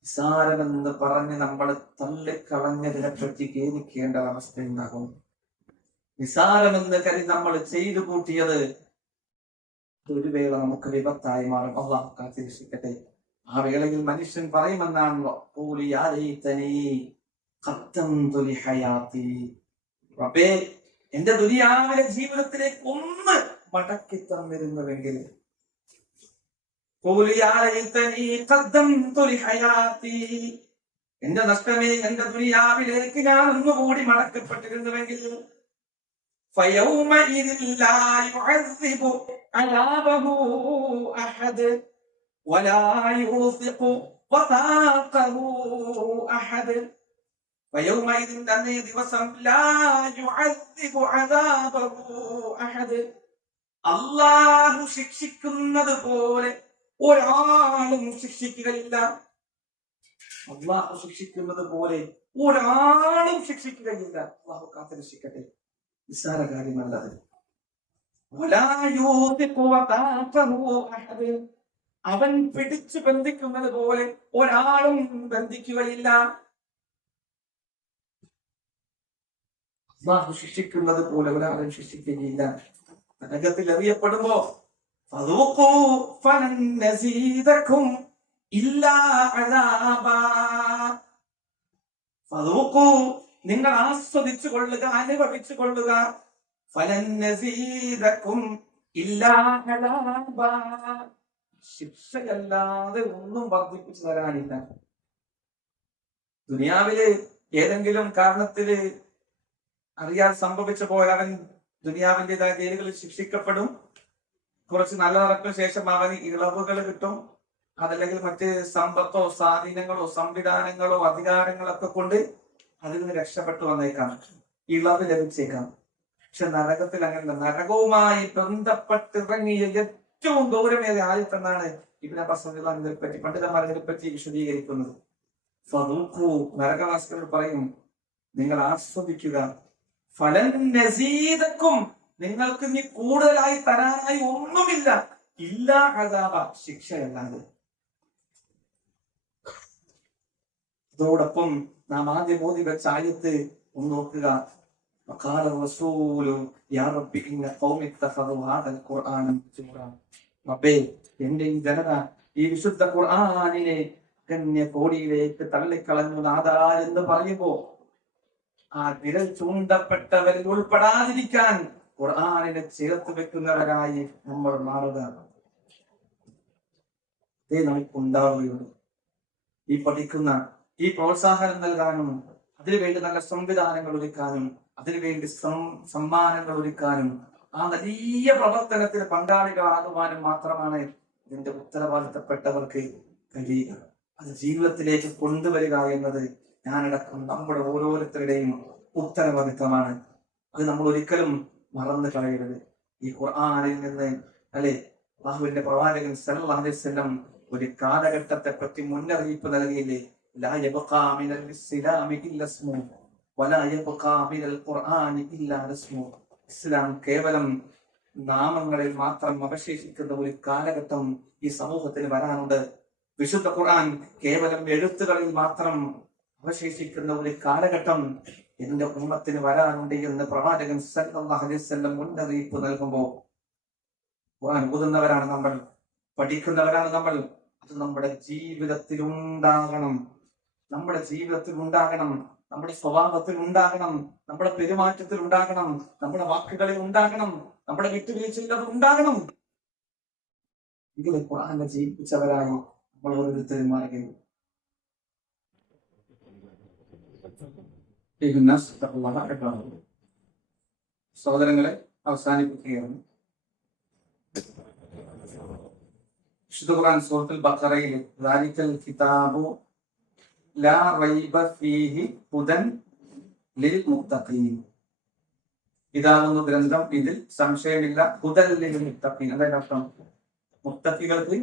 നിസാരമെന്ന് പറഞ്ഞ് നമ്മൾ തള്ളിക്കളഞ്ഞതിനെ പറ്റി ഖേദിക്കേണ്ട അവസ്ഥയുണ്ടാകും. നിസാരമെന്ന് കരുതി നമ്മൾ ചെയ്തു കൂട്ടിയത് ഒരു വേള നമുക്ക് വിപത്തായി മാറും. അള്ളാഹു കാത്തിരക്ഷിക്കട്ടെ. ആ വേളയിൽ മനുഷ്യൻ പറയുമെന്നാണല്ലോ, റബ്ബേ, എന്റെ ദുനിയാവിലെ ജീവിതത്തിലേക്ക് ഒന്ന് മടക്കി തന്നിരുന്നുവെങ്കിൽ, എന്റെ നഷ്ടമേ, എന്റെ ദുനിയാവിലേക്ക് ഞാൻ ഒന്നുകൂടി മടക്കപ്പെട്ടിരുന്നുവെങ്കിൽ, فيومئذ لا يعذب عذابه أحد ولا يوثق وثاقه أحد. فيومئذ അന്നേ ദിവസം لا يعذب عذابه أحد, അല്ലാഹു ശിക്ഷിക്കുന്നത് പോലെ ഒരാളും ശിക്ഷിക്കുകയില്ല. അല്ലാഹു ശിക്ഷിക്കുന്നത് പോലെ ഒരാളും ശിക്ഷിക്കുകയില്ല. അല്ലാഹു കാത്തിരക്ഷിക്കട്ടെ. നിസ്സാര കാര്യമല്ലത്. അവൻ പിടിച്ചു ബന്ധിക്കുന്നത് പോലെ ഒരാളും ബന്ധിക്കുകയില്ല. അല്ലാഹു ശിക്ഷിക്കുന്നത് പോലെ ഒരാളും ശിക്ഷിക്കുകയില്ല. നരകത്തിൽ എറിയപ്പെടുമ്പോ നിങ്ങൾ ആസ്വദിച്ചു കൊള്ളുക, അനുഭവിച്ചു കൊള്ളുക. ശിക്ഷയല്ലാതെ ഒന്നും വർദ്ധിപ്പിച്ചു തരാനില്ല. ദുനിയാവില് ഏതെങ്കിലും കാരണത്തില് അറിയാൻ സംഭവിച്ചു പോയാൽ അവൻ ദുനിയാവിൻ്റെതായ ജയിലുകളിൽ ശിക്ഷിക്കപ്പെടും. കുറച്ച് നല്ല നടപ്പിന് ശേഷം അവന് ഇളവുകൾ കിട്ടും. അതല്ലെങ്കിൽ മറ്റ് സമ്പത്തോ സ്വാധീനങ്ങളോ സംവിധാനങ്ങളോ അധികാരങ്ങളൊക്കെ കൊണ്ട് അതിൽ നിന്ന് രക്ഷപ്പെട്ടു വന്നേക്കാം, ഇളവ് ലഭിച്ചേക്കാം. പക്ഷെ നരകത്തിൽ അങ്ങനെയല്ല. നരകവുമായി ബന്ധപ്പെട്ടിറങ്ങിയ ഏറ്റവും ഗൗരവമേറിയ ആയത്തെന്നാണ് ഇബ്നു അബ്ബാസ് റളിയല്ലാഹു പറ്റി പണ്ഡിതന്മാർ ഇതിനെപ്പറ്റി വിശദീകരിക്കുന്നത്. ഫദൂഖു, നരകവാസികളോട് പറയും, നിങ്ങൾ ആസ്വദിക്കുക. ഫലൻ നസീദക്കും, നിങ്ങൾക്ക് ഇനി കൂടുതലായി തരാനായി ഒന്നുമില്ല. ഇല്ലാ അദാബ, ശിക്ഷയല്ലാതെ. അതോടൊപ്പം നാം ആദ്യം ഓതി വെച്ച ആയത്ത് ഒന്ന് നോക്കുക. وقال الرسول يا رب إن قوم اتخذوا هذا القرآن مهجورا. റബ്ബേ, എന്റെ ഈ ജനത ഈ വിശുദ്ധ ഖുർആനിനെ കോടിയിലേക്ക് തള്ളിക്കളഞ്ഞു നാദാ എന്ന് പറയുമ്പോ ആ വിരൽ ചൂണ്ടപ്പെട്ടവരിൽ ഉൾപ്പെടാതിരിക്കാൻ ഖുർആനിനെ ചേർത്ത് വെക്കുന്നവരായി നമ്മൾ മാറുക. അതേ നമുക്കുണ്ടാവുകയുള്ളൂ. ഈ പഠിക്കുന്ന, ഈ പ്രോത്സാഹനം നൽകാനും അതിനുവേണ്ടി നല്ല സംവിധാനങ്ങൾ ഒരുക്കാനും അതിനുവേണ്ടി സമ്മാനങ്ങൾ ഒരുക്കാനും ആ വലിയ പ്രവർത്തനത്തിന് പങ്കാളികളാകുവാനും മാത്രമാണ് ഇതിന്റെ ഉത്തരവാദിത്തപ്പെട്ടവർക്ക് കഴിയുക. അത് ജീവിതത്തിലേക്ക് കൊണ്ടുവരിക എന്നത് ഞാനടക്കം നമ്മുടെ ഓരോരുത്തരുടെയും ഉത്തരവാദിത്തമാണ്. അത് നമ്മൾ ഒരിക്കലും മറന്നു കളയരുത്. ഈ ഖുർആനിൽ നിന്ന് അല്ലെ അല്ലാഹുവിന്റെ പ്രവാചകൻ സല്ലല്ലാഹു അലൈഹി വസല്ലം ഒരു കാലഘട്ടത്തെ പറ്റി മുന്നറിയിപ്പ് നൽകിയില്ലേ? ലാ യബ്ഖാ മിനൽ ഇസ്ലാമി ഇല്ല ഇസ്മുഹു വലാ യബ്ഖാ മിനൽ ഖുർആനി ഇല്ലാ ഇസ്മുഹു. ഇസ്ലാം കേവലം നാമങ്ങളിൽ മാത്രം അവശേഷിക്കുന്ന ഒരു കാലഘട്ടം ഈ സമൂഹത്തിന് വരാനുണ്ട്. വിശുദ്ധ ഖുർആൻ കേവലം എഴുത്തുകളിൽ മാത്രം അവശേഷിക്കുന്ന ഒരു കാലഘട്ടം എന്റെ ഉമ്മത്തിന് വരാനുണ്ട് എന്ന് പ്രവാചകൻ സല്ലല്ലാഹു അലൈഹി വസല്ലം മുന്നറിയിപ്പ് നൽകുമ്പോൾ ഖുർആൻ ഓതുന്നവരാണ് നമ്മൾ, പഠിക്കുന്നവരാണ് നമ്മൾ. അത് നമ്മുടെ ജീവിതത്തിൽ ഉണ്ടാകണം, നമ്മുടെ ജീവിതത്തിൽ ഉണ്ടാകണം, നമ്മുടെ സ്വഭാവത്തിൽ ഉണ്ടാകണം, നമ്മുടെ പെരുമാറ്റത്തിൽ ഉണ്ടാകണം, നമ്മുടെ വാക്കുകളിൽ ഉണ്ടാകണം, നമ്മുടെ വിട്ടുവീഴ്ചയിൽ അത് ഉണ്ടാകണം. എങ്കിലും ഖുർആനെ ജീവിപ്പിച്ചവരായി നമ്മൾ ഓരോരുത്തരും മാറുകയും സഹോദരങ്ങളെ അവസാനിപ്പിക്കുകയാണ്. വിശുദ്ധ ഖുർആൻ സൂറത്തുൽ ബഖറയിൽ ദാലിക്കൽ കിതാബു ലാ റൈബ ഫീഹി ഹുദൻ ലിൽ മുത്തഖീൻ, ഇതാകുന്നു ഗ്രന്ഥം, ഇതിൽ സംശയമില്ല, ഹുദൻ ലിൽ മുത്തഖീൻ. അതായത് അർത്ഥം മുത്തഖികൾക്ക്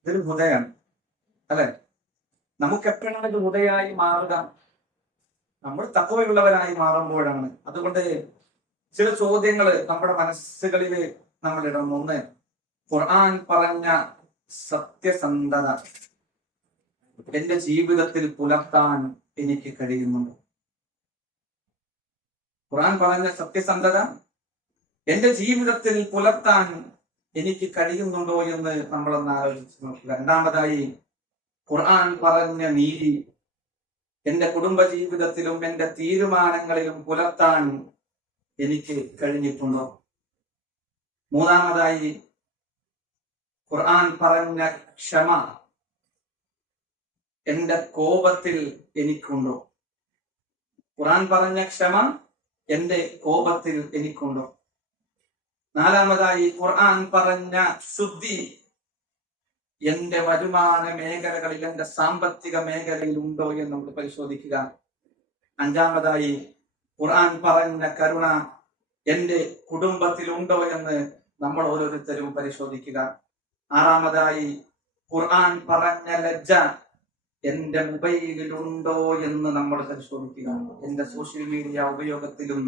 ഇതൊരു ഹുദയാണ് അല്ലെ. നമുക്ക് എപ്പോഴാണ് ഇത് ഹുദയായി മാറുക? നമ്മൾ തഖ്വയുള്ളവരായി മാറുമ്പോഴാണ്. അതുകൊണ്ട് ചില ചോദ്യങ്ങൾ നമ്മുടെ മനസ്സുകളിൽ നമ്മളിടണം. ഒന്ന്, ഖുർആൻ പറഞ്ഞ സത്യസന്ധത എന്റെ ജീവിതത്തിൽ പുലർത്താൻ എനിക്ക് കഴിയുന്നുണ്ട്? ഖുർആൻ പറഞ്ഞ സത്യസന്ധത എന്റെ ജീവിതത്തിൽ പുലർത്താൻ എനിക്ക് കഴിയുന്നുണ്ടോ എന്ന് നമ്മളൊന്ന് ആലോചിച്ച് നോക്കുക. രണ്ടാമതായി, ഖുർആൻ പറഞ്ഞ നീതി എന്റെ കുടുംബ ജീവിതത്തിലും എന്റെ തീരുമാനങ്ങളിലും പുലർത്താൻ എനിക്ക് കഴിഞ്ഞിട്ടുണ്ടോ? മൂന്നാമതായി, ഖുർആൻ പറഞ്ഞ ക്ഷമ എന്റെ കോപത്തിൽ എനിക്കുണ്ടോ? ഖുർആൻ പറഞ്ഞ ക്ഷമ എന്റെ കോപത്തിൽ എനിക്കുണ്ടോ? നാലാമതായി, ഖുർആൻ പറഞ്ഞ ശുദ്ധി എന്റെ വരുമാന മേഖലകളിൽ, എന്റെ സാമ്പത്തിക മേഖലയിൽ ഉണ്ടോ എന്ന് നമ്മൾ പരിശോധിക്കുക. അഞ്ചാമതായി, ഖുർആൻ പറഞ്ഞ കരുണ എന്റെ കുടുംബത്തിൽ ഉണ്ടോ എന്ന് നമ്മൾ ഓരോരുത്തരും പരിശോധിക്കുക. ആറാമതായി, ഖുർആൻ പറഞ്ഞ ലജ്ജ എന്റെ മൊബൈലിലുണ്ടോ എന്ന് നമ്മൾ പരിശോധിക്കുക. എന്റെ സോഷ്യൽ മീഡിയ ഉപയോഗത്തിലും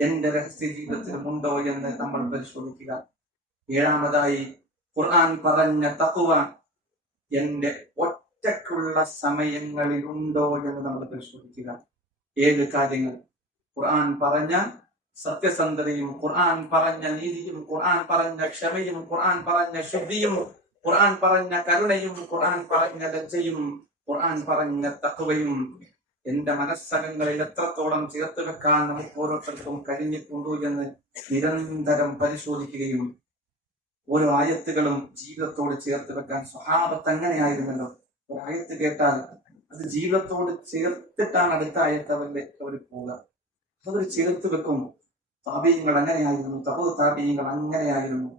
എന്റെ രഹസ്യ ജീവിതത്തിലും ഉണ്ടോ എന്ന് നമ്മൾ പരിശോധിക്കുക. ഏഴാമതായി, ഖുർആൻ പറഞ്ഞ തഖ്വ എന്റെ ഒറ്റക്കുള്ള സമയങ്ങളിൽ ഉണ്ടോ എന്ന് നമ്മൾ പരിശോധിക്കുക. 7 കാര്യങ്ങൾ: ഖുർആൻ പറഞ്ഞ സത്യസന്ധതയും, ഖുർആൻ പറഞ്ഞ നീതിയും, ഖുർആൻ പറഞ്ഞ ക്ഷമയും, ഖുർആൻ പറഞ്ഞ ശുദ്ധിയും, ഖുർആൻ പറഞ്ഞ കരുണയും, ഖുർആൻ പറഞ്ഞ ലജ്ജയും, ഖുർആൻ പറഞ്ഞ തഖ്വയും എന്റെ മനസ്സകങ്ങളിൽ എത്രത്തോളം ചേർത്ത് വെക്കാൻ നമുക്ക് ഓരോരുത്തർക്കും കഴിഞ്ഞിട്ടുണ്ടോ എന്ന് നിരന്തരം പരിശോധിക്കുകയും ഓരോ ആയത്തുകളും ജീവിതത്തോട് ചേർത്ത് വെക്കാൻ സ്വഹാബത്ത് അങ്ങനെയായിരുന്നല്ലോ. ഒരു ആയത്ത് കേട്ടാൽ അത് ജീവിതത്തോട് ചേർത്തിട്ടാണ് അടുത്ത ആയത്ത് അവർ പോവുക. അവർ ചേർത്ത് വെക്കും. താബീയങ്ങൾ അങ്ങനെയായിരുന്നു, താബീയങ്ങൾ അങ്ങനെയായിരുന്നു.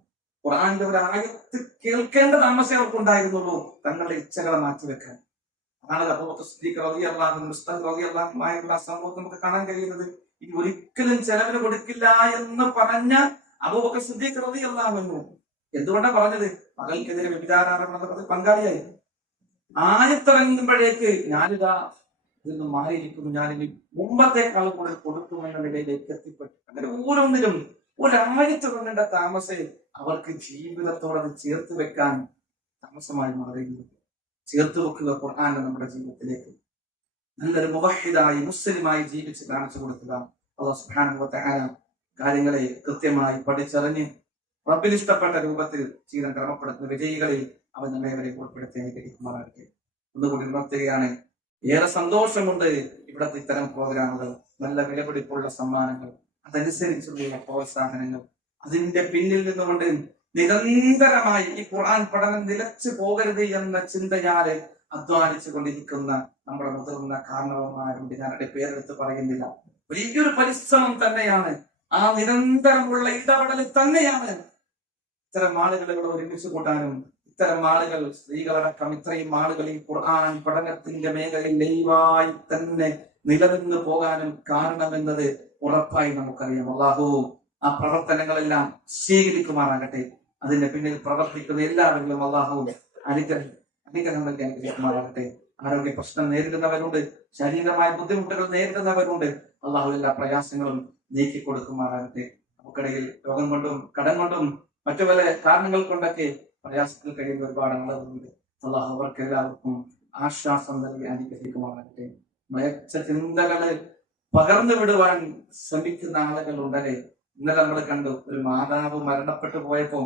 ഖുർആന്റെ ഒരു ആയത്ത് കേൾക്കേണ്ട താമസം അവർക്കുണ്ടായിരുന്നുള്ളൂ തങ്ങളുടെ ഇച്ഛകളെ മാറ്റിവെക്കാൻ. അതാണ് അബൂബക്കർ സിദ്ദീഖ് റളിയല്ലാഹു അൻഹു, മുസ്തഖ് റളിയല്ലാഹു അൻഹുമായുള്ള സംഭവം നമുക്ക് കാണാൻ കഴിയുന്നത്. ഇനി ഒരിക്കലും ചെലവിന് കൊടുക്കില്ല എന്ന് പറഞ്ഞ അബൂബക്കർ സിദ്ദീഖ് റളിയല്ലാഹു അൻഹു എന്തുകൊണ്ടാ പറഞ്ഞത്? മകൾക്കെതിരെ വ്യഭിചാരാരോപണത്തിൽ പങ്കാളിയായി. ആയത്തിറങ്ങുമ്പോഴേക്ക് ഞാനിതാ ഇതൊന്നും മാറിയിരിക്കുന്നു, ഞാനിനി മുമ്പത്തേക്കാൾ കൂടുതൽ കൊടുക്കുമെന്ന നിലയിലേക്ക് എത്തിപ്പെട്ടു. അങ്ങനെ ഓരോന്നിലും ഒരായത്തിറങ്ങേണ്ട താമസേ അവർക്ക് ജീവിതത്തോടെ അത് ചേർത്ത് വെക്കാൻ താമസമായി മാറിയിരുന്നു. ചേർത്ത് വെക്കുക ഖുർആനെ നമ്മുടെ ജീവിതത്തിലേക്ക്. നല്ലൊരു മുവഹിദായി മുസ്ലിമായി ജീവിച്ച് കാണിച്ചു കൊടുക്കുക. അല്ലാഹു സുബ്ഹാനഹു വ തആല കാര്യങ്ങളെ കൃത്യമായി പഠിച്ചറിഞ്ഞ് റബ്ബിന് ഇഷ്ടപ്പെട്ട രൂപത്തിൽ ജീവിതം ക്രമപ്പെടുത്തുന്ന വിജയികളിൽ അവൻ നമ്മെ ഉൾപ്പെടുത്തി അനുഗ്രഹിക്കുമാറാകട്ടെ. ഒന്നുകൂടി ഉണർത്തുകയാണ്, ഏറെ സന്തോഷമുണ്ട് ഇവിടുത്തെ ഇത്തരം പ്രോഗ്രാമുകൾ, നല്ല വിലപിടിപ്പുള്ള സമ്മാനങ്ങൾ, അതനുസരിച്ചുള്ള പ്രോത്സാഹനങ്ങൾ, അതിന്റെ പിന്നിൽ നിന്നുകൊണ്ട് നിരന്തരമായി ഈ ഖുർആൻ പഠനം നിലച്ചു പോകരുത് എന്ന ചിന്തയാല് അധ്വാനിച്ചു കൊണ്ടിരിക്കുന്ന നമ്മുടെ മുതിർന്ന കാരണവന്മാരുണ്ട്. ഞാനവരുടെ പേരെടുത്ത് പറയുന്നില്ല. വലിയൊരു പരിശ്രമം തന്നെയാണ്, ആ നിരന്തരമുള്ള ഇടപെടൽ തന്നെയാണ് ഇത്തരം ആളുകളെ ഇവിടെ ഒരുമിച്ച് കൂട്ടാനും, ഇത്തരം ആളുകൾ സ്ത്രീകളടക്കം ഇത്രയും ആളുകൾ ഈ ഖുർആൻ പഠനത്തിന്റെ മേഖലയിൽ ലൈവായി തന്നെ നിലനിന്ന് പോകാനും കാരണമെന്നത് ഉറപ്പായി നമുക്കറിയാം. അല്ലാഹു ആ പ്രവർത്തനങ്ങളെല്ലാം സ്വീകരിക്കുമാറാകട്ടെ. അതിന്റെ പിന്നിൽ പ്രവർത്തിക്കുന്ന എല്ലാവരിലും അല്ലാഹു അനുഗ്രഹം നൽകി അനുഗ്രഹിക്കുമാറാകട്ടെ. ആരോഗ്യ പ്രശ്നം നേരിടുന്നവരുണ്ട്, ശാരീരികമായ ബുദ്ധിമുട്ടുകൾ നേരിടുന്നവരുണ്ട്. അല്ലാഹു എല്ലാ പ്രയാസങ്ങളും നീക്കി കൊടുക്കുമാറാകട്ടെ. നമുക്കിടയിൽ രോഗം കൊണ്ടും കടം കൊണ്ടും മറ്റു പല കാരണങ്ങൾ കൊണ്ടൊക്കെ പ്രയാസത്തിൽ കഴിയുന്ന ഒരുപാട് ആളുകളുണ്ട്. അല്ലാഹു അവർക്ക് എല്ലാവർക്കും ആശ്വാസം നൽകി അനുഗ്രഹിക്കുമാറാകട്ടെ. മയച്ച ചിന്തകള് പകർന്നു വിടുവാൻ ശ്രമിക്കുന്ന ആളുകൾ ഉണ്ടല്ലേ. ഇന്നലെ നമ്മൾ കണ്ടു, ഒരു മാതാവ് മരണപ്പെട്ടു പോയപ്പോ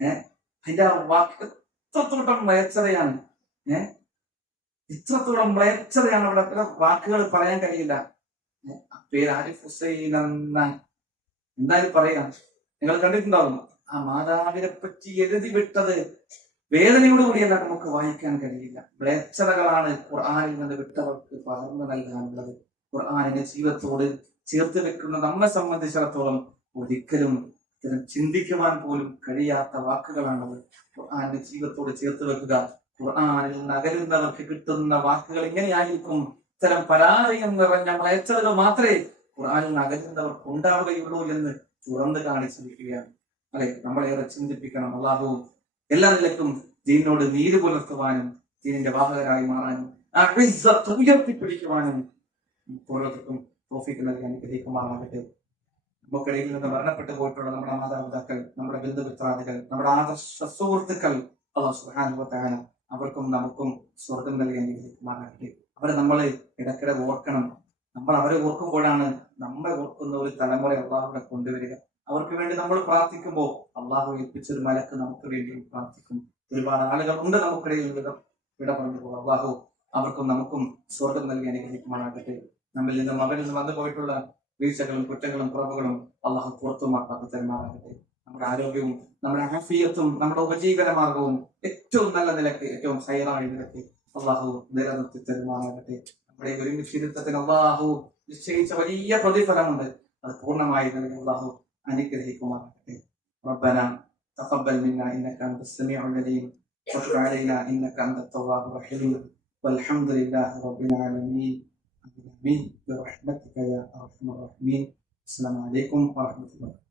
അതിന്റെ ആ വാക്ക് എത്രത്തോളം മയച്ചതയാണ്. ഇത്രത്തോളം മ്ലേച്ഛതയാണ്. അവിടെ പല വാക്കുകൾ പറയാൻ കഴിയില്ല. പേര് ആരിഫ് ഹുസൈൻ എന്ന എന്തായാലും പറയാം, നിങ്ങൾ കണ്ടിട്ടുണ്ടാവും. ആ മാതാവിനെ പറ്റി എഴുതി വിട്ടത് വേദനയോടുകൂടിയല്ല നമുക്ക് വായിക്കാൻ കഴിയില്ല. മ്ലേച്ഛതകളാണ് ഖുർആനിൽ നിന്ന് വിട്ടവർക്ക് പകർന്നു നൽകാനുള്ളത്. ഖുർആനിനെ ജീവിതത്തോട് ചേർത്ത് വെക്കുന്ന നമ്മെ സംബന്ധിച്ചിടത്തോളം ഒരിക്കലും ഇത്തരം ചിന്തിക്കുവാൻ പോലും കഴിയാത്ത വാക്കുകളാണത്. ഖുർആന്റെ ജീവിതത്തോട് ചേർത്ത് വെക്കുക. ഖുർആനിൽ നിന്ന് അകലുന്നവർക്ക് കിട്ടുന്ന വാക്കുകൾ എങ്ങനെയായിരിക്കും? ഇത്തരം പരാജയം നിറഞ്ഞ മ്ലേച്ഛതകൾ മാത്രമേ ഖുർആനിൽ നിന്ന് അകലുന്നവർക്ക് ഉണ്ടാവുകയുള്ളൂ എന്ന് തുറന്നു കാണിച്ചിരിക്കുകയാണ്. അല്ലെ, നമ്മളേറെ ചിന്തിപ്പിക്കണം. അല്ലാഹു എല്ലാ നിലക്കും ദീനിനോട് നീതി പുലർത്തുവാനും ദീനിന്റെ വാഹകരായി മാറാനും ആ ഇസ്സത്ത് ഉയർത്തിപ്പിടിക്കുവാനും ഓരോരുത്തർക്കും തൗഫീഖ് നൽകി അനുഗ്രഹിക്കുമാറാകട്ടെ. നമുക്കിടയിൽ നിന്ന് മരണപ്പെട്ടു പോയിട്ടുള്ള നമ്മുടെ മാതാപിതാക്കൾ, നമ്മുടെ ബന്ധുമിത്രാദികൾ, നമ്മുടെ ആദർശ സുഹൃത്തുക്കൾ, അല്ലാഹു സുബ്ഹാനഹു വ തആല അവർക്കും നമുക്കും സ്വർഗം നൽകാൻ അനുഗ്രഹിക്കുമാറാകട്ടെ. അവരെ നമ്മൾ ഇടയ്ക്കിടെ ഓർക്കണം. നമ്മൾ അവരെ ഓർക്കുമ്പോഴാണ് നമ്മളെ ഓർക്കുന്ന ഒരു തലമുറ അള്ളാഹുടെ കൊണ്ടുവരിക. അവർക്ക് വേണ്ടി നമ്മൾ പ്രാർത്ഥിക്കുമ്പോൾ അള്ളാഹു ഏൽപ്പിച്ചൊരു മലക്ക് നമുക്ക് വേണ്ടി പ്രാർത്ഥിക്കും. ഒരുപാട് ആളുകൾ ഉണ്ട് നമുക്കിടയിൽ വിട പറഞ്ഞു പോകും. അള്ളാഹു അവർക്കും നമുക്കും സ്വർഗം നൽകി അനുഗ്രഹിക്കുമാറാകട്ടെ. നമ്മിൽ നിന്നും അവരിൽ നിന്ന് വന്നു പോയിട്ടുള്ള വീഴ്ചകളും കുറ്റങ്ങളും കുറവുകളും അള്ളാഹു പുറത്തുമാക്കി തരുമാറാകട്ടെ. നമ്മുടെ ആരോഗ്യവും നമ്മുടെ ആഫിയത്തും നമ്മുടെ ഉപജീവന മാർഗവും ഏറ്റവും നല്ല നിലയ്ക്ക്, ഏറ്റവും ഹൈറായ നിലയ്ക്ക് അള്ളാഹു നിലനിർത്തി തരുമാറാകട്ടെ. നമ്മുടെ ഒരുമിച്ച് ഇരുത്തത്തിന് അള്ളാഹു നിശ്ചയിച്ച വലിയ പ്രതിഫലമുണ്ട്. അത് പൂർണ്ണമായി നൽകി അള്ളാഹു അനുഗ്രഹിക്കുമാറാകട്ടെ. ربنا تقبل منا انك انت السميع العليم وتب علينا انك انت التواب الرحيم والحمد لله رب العالمين امين برحمتك يا ارحم الراحمين. السلام عليكم ورحمه الله.